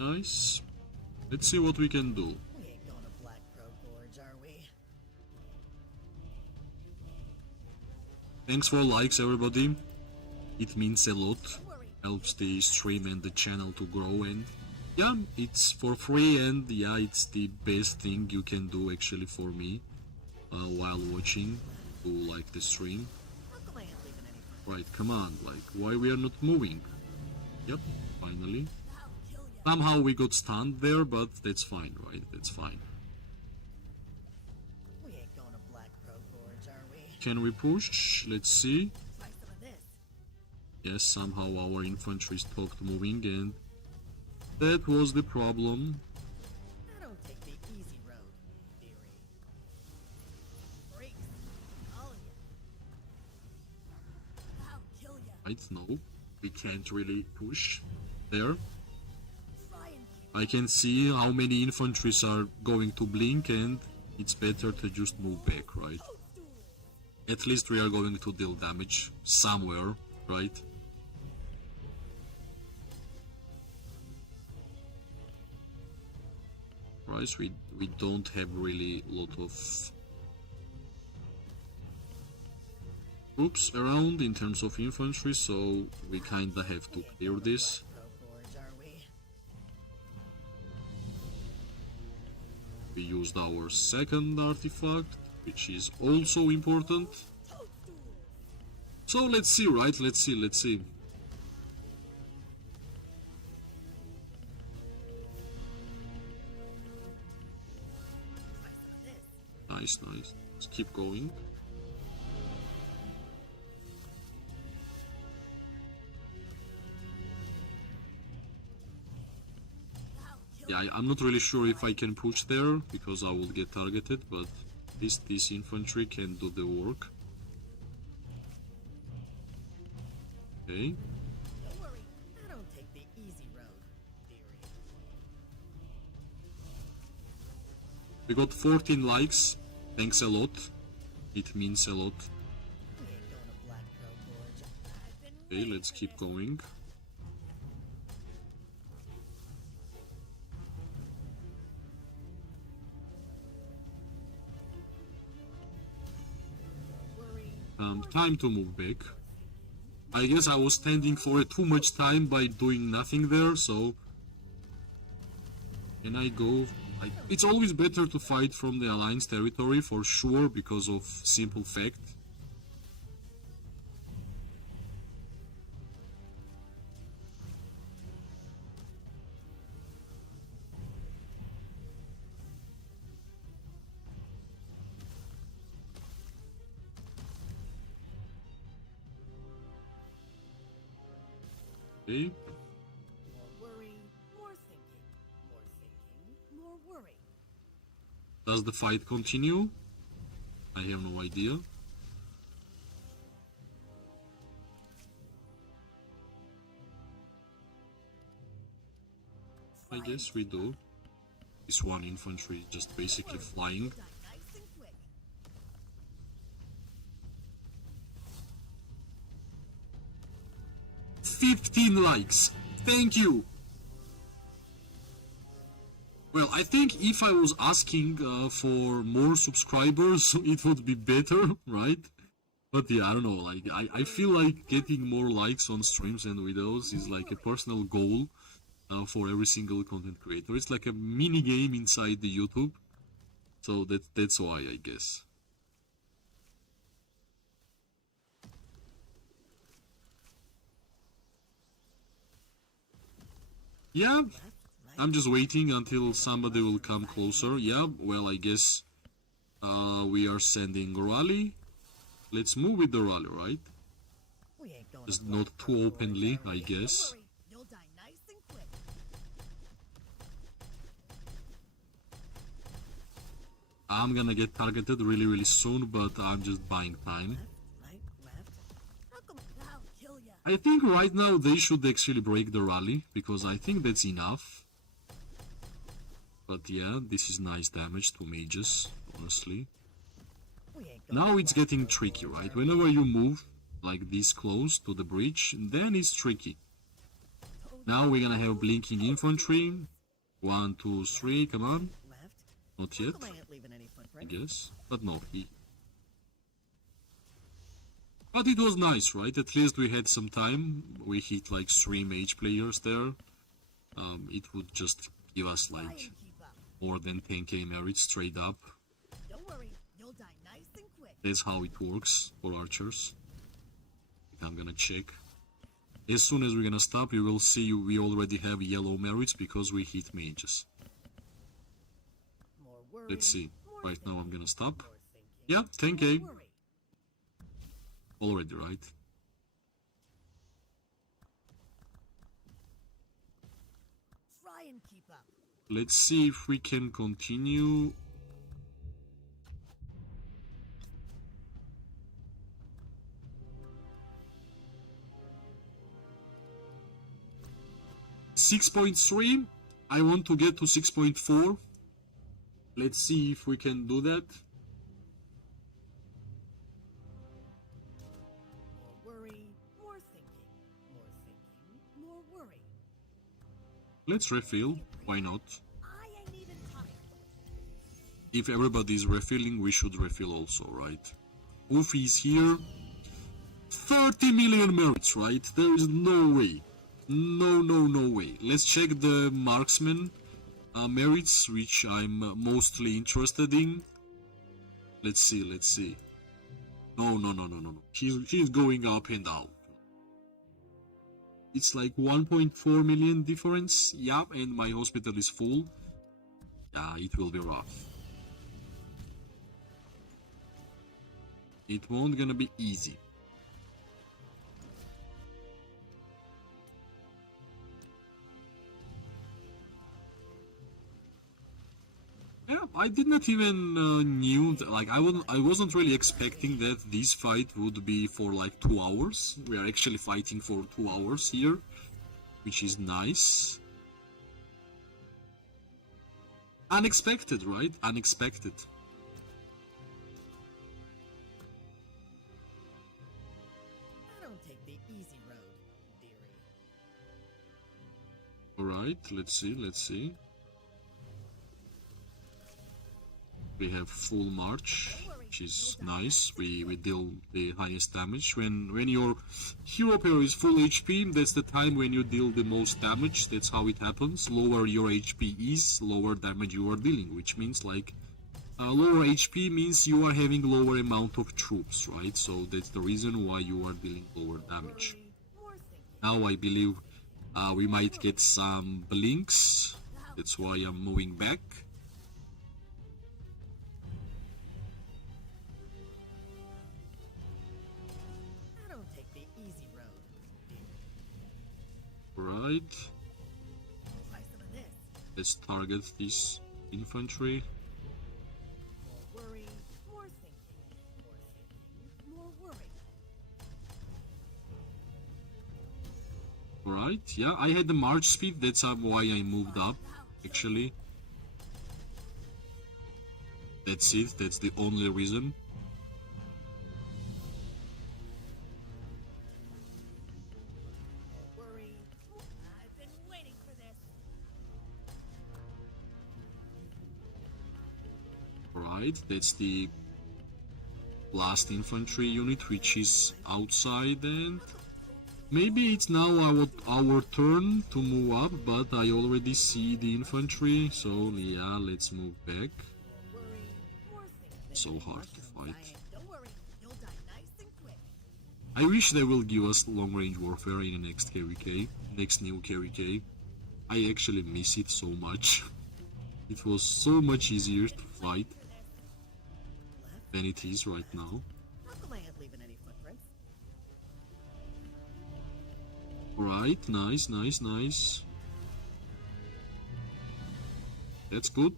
Nice. Let's see what we can do. We ain't going to Black Crow Gorge, are we? Thanks for likes, everybody. It means a lot. Helps the stream and the channel to grow, and yeah, it's for free, and yeah, it's the best thing you can do actually for me while watching to like the stream. How come I ain't leaving any? Right, come on, like, why we are not moving? Yep, finally. Somehow we got stunned there, but that's fine, right? That's fine. We ain't going to Black Crow Gorge, are we? Can we push? Let's see. Try some of this. Yes, somehow our infantry stopped moving, and that was the problem. I don't take the easy road, dearie. Freaks, all of you. I'll kill ya. Right, no, we can't really push there. Try and I can see how many infantries are going to blink, and it's better to just move back, right? At least we are going to deal damage somewhere, right? Right, we don't have really a lot of troops around in terms of infantry, so we kinda have to clear this. Crow Gorge, are we? We used our second artifact, which is also important. So let's see, right? Let's see. Try some of this. Nice. Let's keep going. Yeah, I'm not really sure if I can push there, because I will get targeted, but at least this infantry can do the work. Okay. Don't worry, I don't take the easy road, dearie. We got 14 likes. Thanks a lot. It means a lot. We ain't going to Black Crow Gorge. I've been Okay, let's keep going. Time to move back. I guess I was standing for too much time by doing nothing there, so... Can I go Like, it's always better to fight from the Alliance territory for sure because of simple fact. Okay. More worry, more thinking. More thinking, more worry. Does the fight continue? I have no idea. I guess we do. This one infantry just basically flying. Die nice and quick. 15 likes. Thank you. Well, I think if I was asking for more subscribers, it would be better, right? But yeah, I don't know, like, I feel like getting more likes on streams and videos is like a personal goal for every single content creator. It's like a mini game inside the YouTube. So that's why, I guess. Yeah, I'm just waiting until somebody will come closer. Yeah, well, I guess we are sending rally. Let's move with the rally, right? We ain't going Just to not block too our openly, doors, are I we? guess. Don't worry, you'll die nice and quick. I'm gonna get targeted really, really soon, but I'm just buying time. Right, left. How come I'll kill ya? I think right now they should actually break the rally, because I think that's enough. But yeah, this is nice damage to mages, honestly. We ain't gonna Now it's block getting our tricky, doors, right? are we? Whenever you move like this close to the bridge, then it's tricky. Now we're gonna have blinking infantry. 1, 2, 3, come on. Left. Not How yet, come I ain't leaving any I footprint? guess. But no, But it was nice, right? At least we had some time. We hit like 3 mage players there. It would just give us Try like and keep up. more than 10k merit straight up. Don't worry, you'll die nice and quick. That's how it works for archers. I'm gonna check. As soon as we're gonna stop, you will see we already have yellow merits because we hit mages. More worry. Let's see. more Right now I'm thinking, gonna stop. more thinking, Yeah, 10k. more worry. Already, right? Try and keep up. Let's see if we can continue. .3. I want to get to 6.4. Let's see if we can do that. More worry, more thinking, more thinking, more worry. Let's refill. Why not? I ain't even tired. If everybody's refilling, we should refill also, right? Ufi is here. 30 million merits, right? There is no way. No way. Let's check the marksman merits, which I'm mostly interested in. Let's see. No. He's going up and down. It's like 1.4 million difference. Yeah, and my hospital is full. Yeah, it will be rough. It won't gonna be easy. Yeah, I did not even knew that, like I wasn't really expecting that this fight would be for like 2 hours. We are actually fighting for 2 hours here, which is nice. Unexpected, right? Unexpected. I don't take the easy road, dearie. Alright, let's see. We have full march. Don't worry, which is nice. We deal the highest damage. When your hero pair is full HP, that's the time when you deal the most damage. That's how it happens. Lower your HP is, lower damage you are dealing, which means like lower HP means you are having lower amount of troops, right? So that's the reason why you are dealing lower damage. Now I believe we might get some blinks. That's why I'm moving back. I don't take the easy road. Right. Try some of this. Let's target this infantry. More worry, more thinking, more worry. Right, yeah, I had the march speed, that's why I moved up, actually. That's it, that's the only reason. More worry. I've been waiting for this. Right, that's the last infantry unit, which is outside, and maybe it's now our turn to move up, but I already see the infantry, so yeah, let's move back. More worry, more thinking. So hard to fight. Don't worry, you'll die nice and quick. I wish they will give us long-range warfare in the next KVK, next new KVK. I actually miss it so much. It was so much easier to fight than it is right now. How come I ain't leaving any footprints? Right, nice, nice, nice. That's good.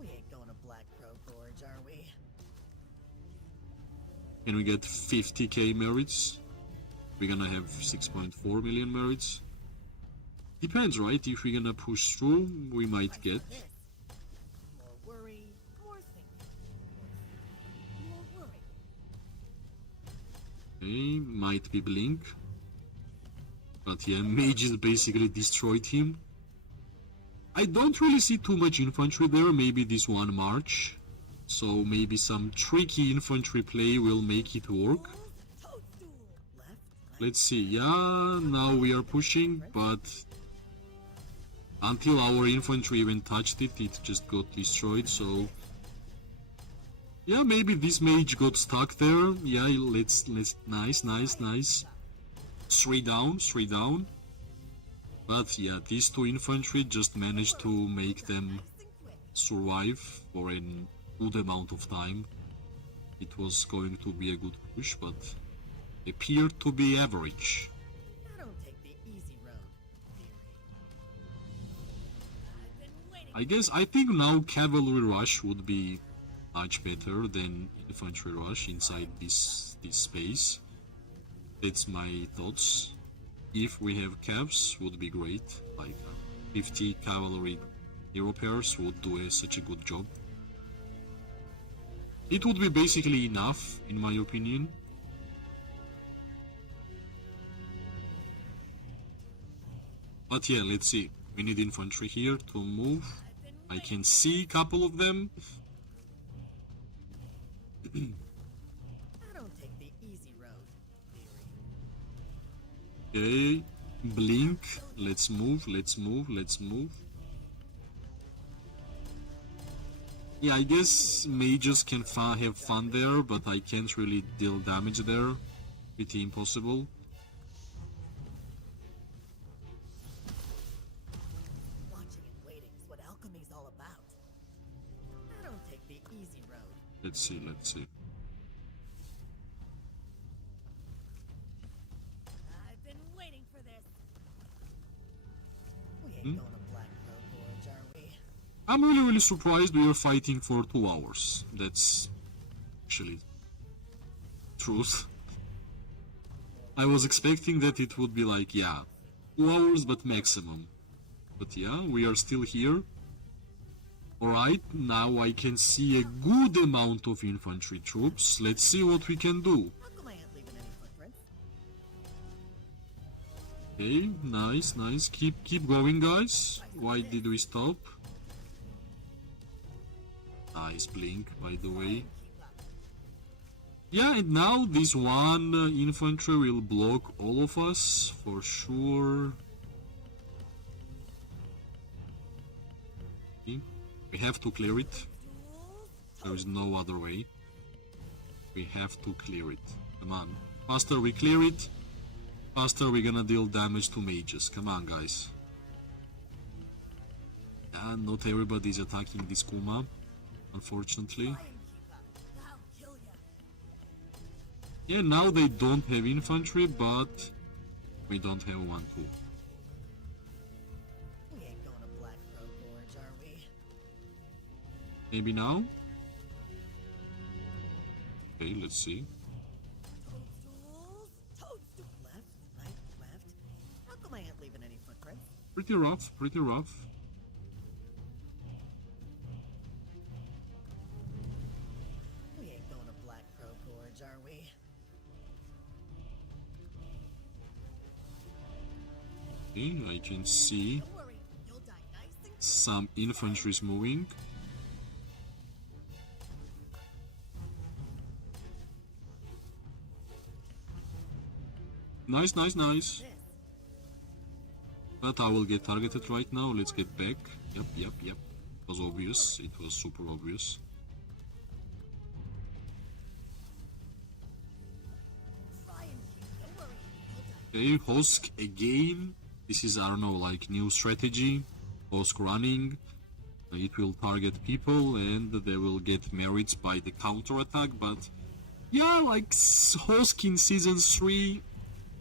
We ain't going to Black Crow Gorge, are we? Can we get 50k merits? We're gonna have 6.4 million merits. Depends, right? If we're gonna push through, we might get. This. More worry, more thinking. More worry. Okay, might be blink. But yeah, mages basically destroyed him. I don't really see too much infantry there, maybe this one march. So maybe some tricky infantry play will make it work. Toadstool. Left. Let's see, yeah, now we are pushing, but until our infantry even touched it, it just got destroyed, so yeah, maybe this mage got stuck there. Yeah, let's nice, nice, nice. 3 down, 3 down. But yeah, these two infantry just managed to make them survive for a good amount of time. It was going to be a good push, but appeared to be average. I don't take the easy road. I've been waiting. I think now cavalry rush would be much better than infantry rush inside this space. That's my thoughts. If we have cavs, would be great. Like 50 cavalry hero pairs would do such a good job. It would be basically enough, in my opinion. But yeah, let's see. We need infantry here to move. I can see a couple of them. I don't take the easy road. Okay, blink. Let's move, let's move, let's move. Yeah, I guess mages can have fun there, but I can't really deal damage there. Pretty impossible. Watching and waiting is what alchemy's all about. I don't take the easy road. Let's see, let's see. I've been waiting for this. We ain't going to Black Crow Gorge, are we? I'm really surprised we are fighting for 2 hours. That's actually truth. I was expecting that it would be like, yeah, 2 hours but maximum. But yeah, we are still here. Alright, now I can see a good amount of infantry troops. Let's see what we can do. How come I ain't leaving any footprints? Okay, nice, nice. Keep going, guys. Why did we stop? Nice blink, by the way. Yeah, and now this one infantry will block all of us, for sure. Okay. We have to clear it. There is no other way. We have to clear it. Come on. Faster we clear it, faster we're gonna deal damage to mages. Come on, guys. Yeah, not everybody is attacking this Kuma, unfortunately. Yeah, now they don't have infantry, but we don't have one too. We ain't going to Black Crow Gorge, are we? Maybe now? Okay, let's see. Toadstools! Toadstool! Left, right, left. How come I ain't leaving any footprints? Pretty rough, pretty rough. We ain't going to Black Crow Gorge, are we? Okay, I can see Don't worry, you'll die nice and some infantry is moving. Nice, nice, nice. this. But I will get targeted right now. Let's get back. Yep, yep, yep. It was obvious. It was super obvious. Try and keep. Don't worry, you'll die. Okay, Hosk again. This is, I don't know, like new strategy. Hosk running. It will target people and they will get merits by the counter attack. But yeah, like Hosk in season 3,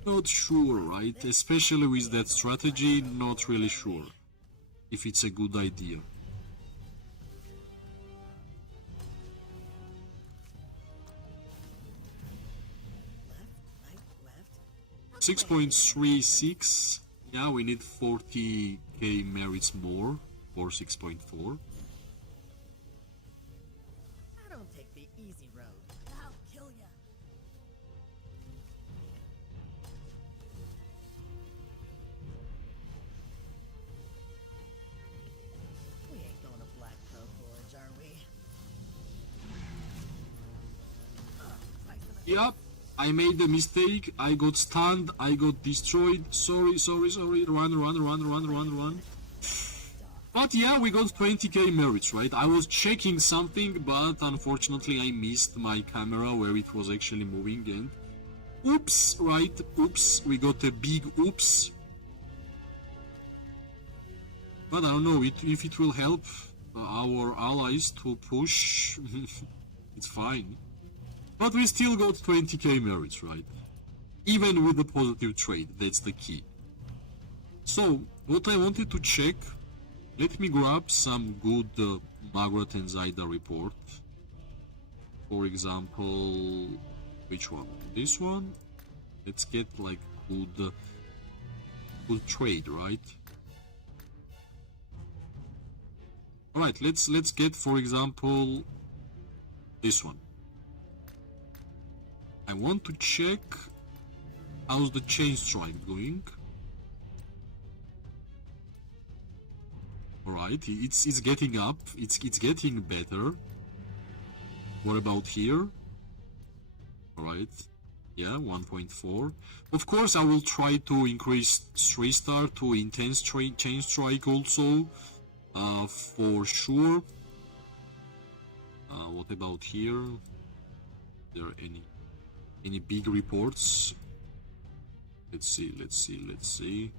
not sure, right? Especially with that strategy, not really sure if it's a good idea. Left, right, left. 6.36. Yeah, we need 40k merits more for 6.4. I don't take the easy road. I'll kill ya. We ain't going to Black Crow Gorge, are we? Yep, I made a mistake. I got stunned. I got destroyed. Sorry, sorry, sorry. Run, run, run, run, run, run. But yeah, we got 20k merits, right? I was checking something, but unfortunately I missed my camera where it was actually moving and... Oops, right? Oops. We got a big oops. But I don't know if it will help our allies to push. It's fine. But we still got 20k merits, right? Even with the positive trade, that's the key. So, what I wanted to check, let me grab some good Margaret and Zaida report. For example, which one? This one? Let's get like good trade, right? Alright, let's get, for example, this one. I want to check how's the chain strike going. Alright, it's getting up, it's getting better. What about here? Alright, yeah, 1.4. Of course I will try to increase 3-star to intense chain strike also, for sure. What about here? There are any big reports? Let's see.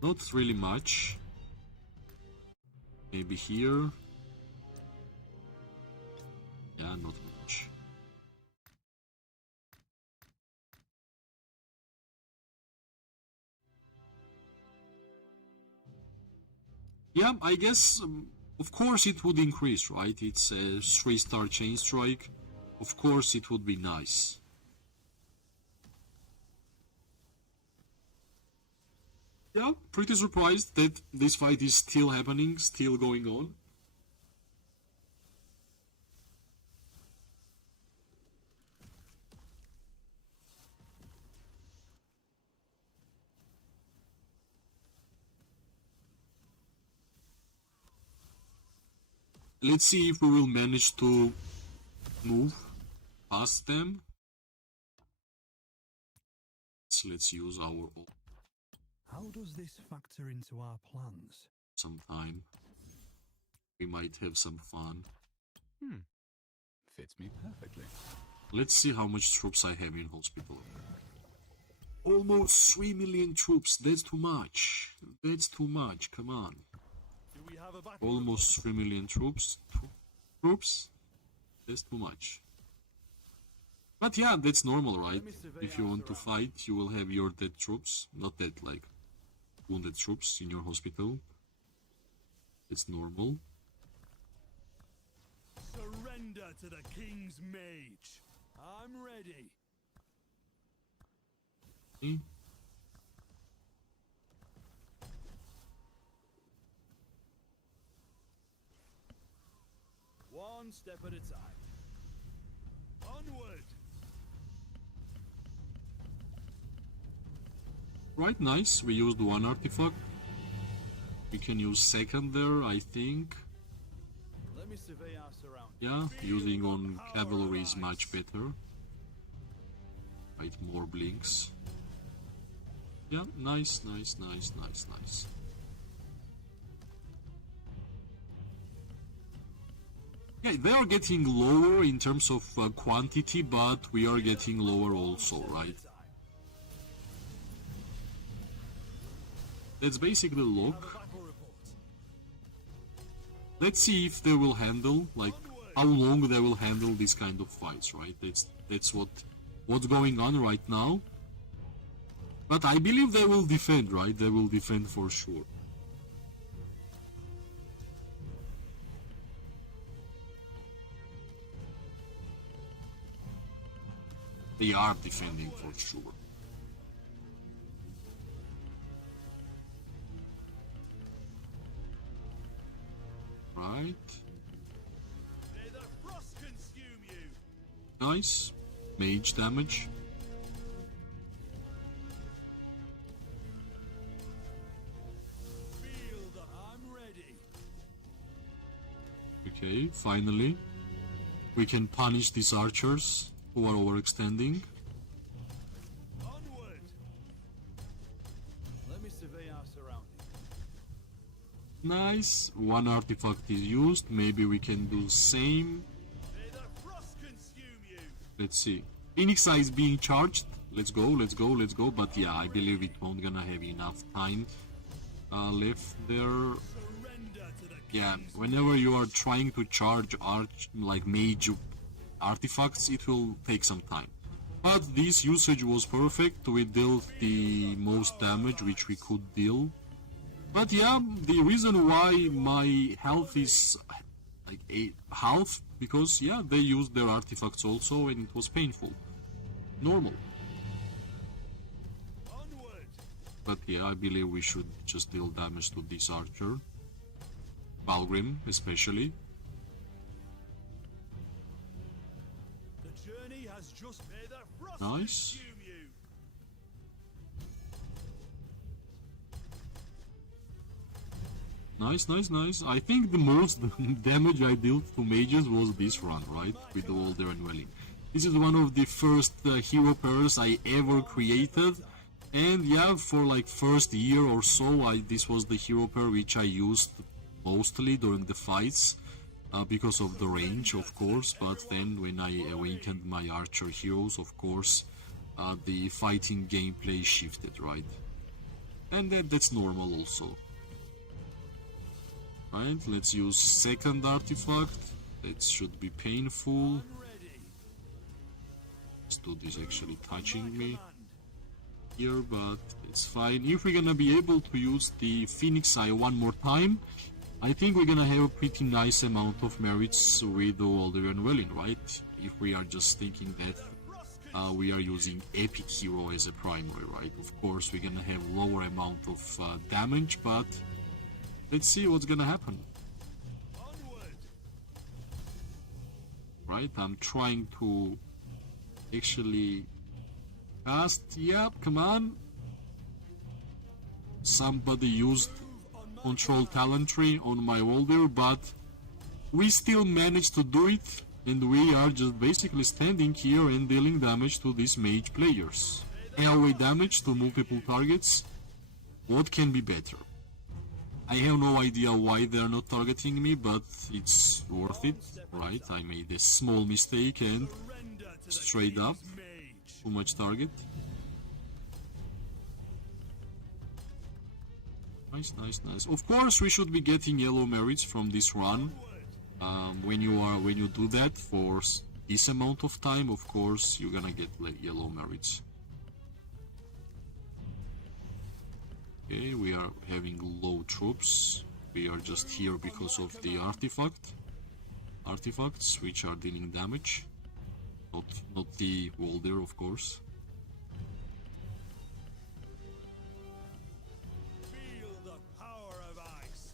Not really much. Maybe here. Yeah, not much. Yeah, I guess, of course it would increase, right? It's a 3-star chain strike. Of course it would be nice. Yeah, pretty surprised that this fight is still happening, still going on. Let's see if we will manage to move past them. So let's use our How does this factor into our plans? some time. We might have some fun. Fits me perfectly. Let's see how much troops I have in hospital. Almost 3 million troops. That's too much. That's too much. Come on. Do we have a battle? Almost 3 million troops. Troops? That's too much. But yeah, that's normal, right? If you want to fight, you will have your dead troops. Not dead, like wounded troops in your hospital. It's normal. Surrender to the king's mage. I'm ready. Okay. One step at a time. Onward. Right, nice. We used one artifact. We can use second there, I think. Let me survey our surroundings. Yeah, using on cavalry is much better. Right, more blinks. Yeah, nice, nice, nice, nice, nice. Okay, they are getting lower in terms of quantity, but we are getting lower also, right? That's basically luck. Battle report. Let's see if they will handle, like, how long they will handle these kind of fights, right? That's what's going on right now. But I believe they will defend, right? They will defend for sure. They are defending for sure. Right. May the frost consume you. Nice. Mage damage. Feel the. I'm ready. Okay, finally. We can punish these archers who are overextending. Onward. Let me survey our surroundings. Nice. One artifact is used. Maybe we can do the same. May the frost consume you. Let's see. Phoenix Eye is being charged. Let's go, let's go, let's go. But yeah, I believe it won't gonna have enough time left there. Surrender to the Yeah, king's whenever you are trying to charge like mage artifacts, it will take some time. But this usage was perfect. We dealt the most damage which we could deal. But yeah, the reason why my health is like half, because yeah, they used their artifacts also and it was painful. Normal. onward. But yeah, I believe we should just deal damage to this archer. Balgrim especially. The journey has just. May the frost Nice. consume you. Nice, nice, nice. I think the most damage I dealt to mages was this run, right? With all their unwelling. This is one of the first hero pairs I ever created. And yeah, for like first year or so, this was the hero pair which I used mostly during the fights. Because of the range, of course, but then when I awakened my archer heroes, of course, the fighting gameplay shifted, right? And that's normal also. Right, let's use second artifact. That should be painful. Ready. This dude is actually touching me here, but it's fine. If we're gonna be able to use the Phoenix Eye one more time, I think we're gonna have a pretty nice amount of merits with all the unwilling, right? If we are just thinking that we are using epic hero as a primary, right? Of course, we're gonna have lower amount of damage, but let's see what's gonna happen. Onward. Right, I'm trying to actually cast. Yep, come on. Somebody used control talent tree on my older, but we still managed to do it, and we are just basically standing here and dealing damage to these mage players. AoE damage to multiple targets. What can be better? I have no idea why they're not targeting me, but it's worth it, right? I made a small mistake and straight up, too much target. Nice, nice, nice. Of course, we should be getting yellow merits from this run. When you do that for this amount of time, of course, you're gonna get yellow merits. Okay, we are having low troops. We are just here because of the artifacts, which are dealing damage. Not the wall there, of course. Feel the power of ice.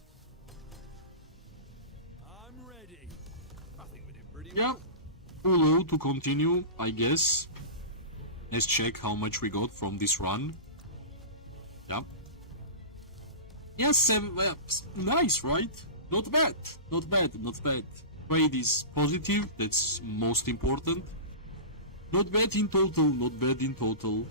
I'm ready. I think we did pretty Yeah, Ulu to continue, I guess. Let's check how much we got from this run. Yeah. Yes, 7. Nice, right? Not bad. Not bad. Not bad. Trade is positive. That's most important. Not bad in total. Not bad in total.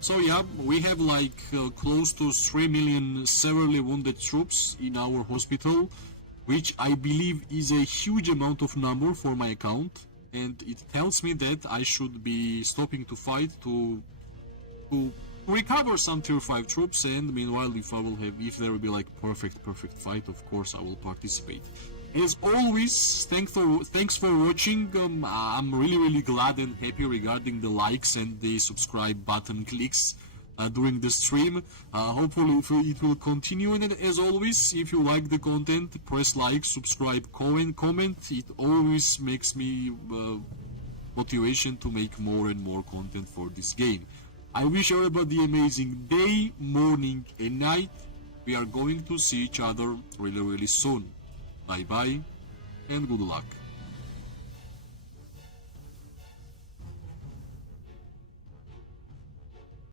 So yeah, we have like close to 3 million severely wounded troops in our hospital, which I believe is a huge amount of number for my account, and it tells me that I should be stopping to fight to recover some tier 5 troops, and meanwhile if there will be like perfect fight, of course I will participate. As always, thanks for watching. I'm really glad and happy regarding the likes and the subscribe button clicks during the stream. Hopefully it will continue, and as always, if you like the content, press like, subscribe, comment. It always makes me motivation to make more and more content for this game. I wish everybody amazing day, morning and night. We are going to see each other really soon. Bye bye and good luck.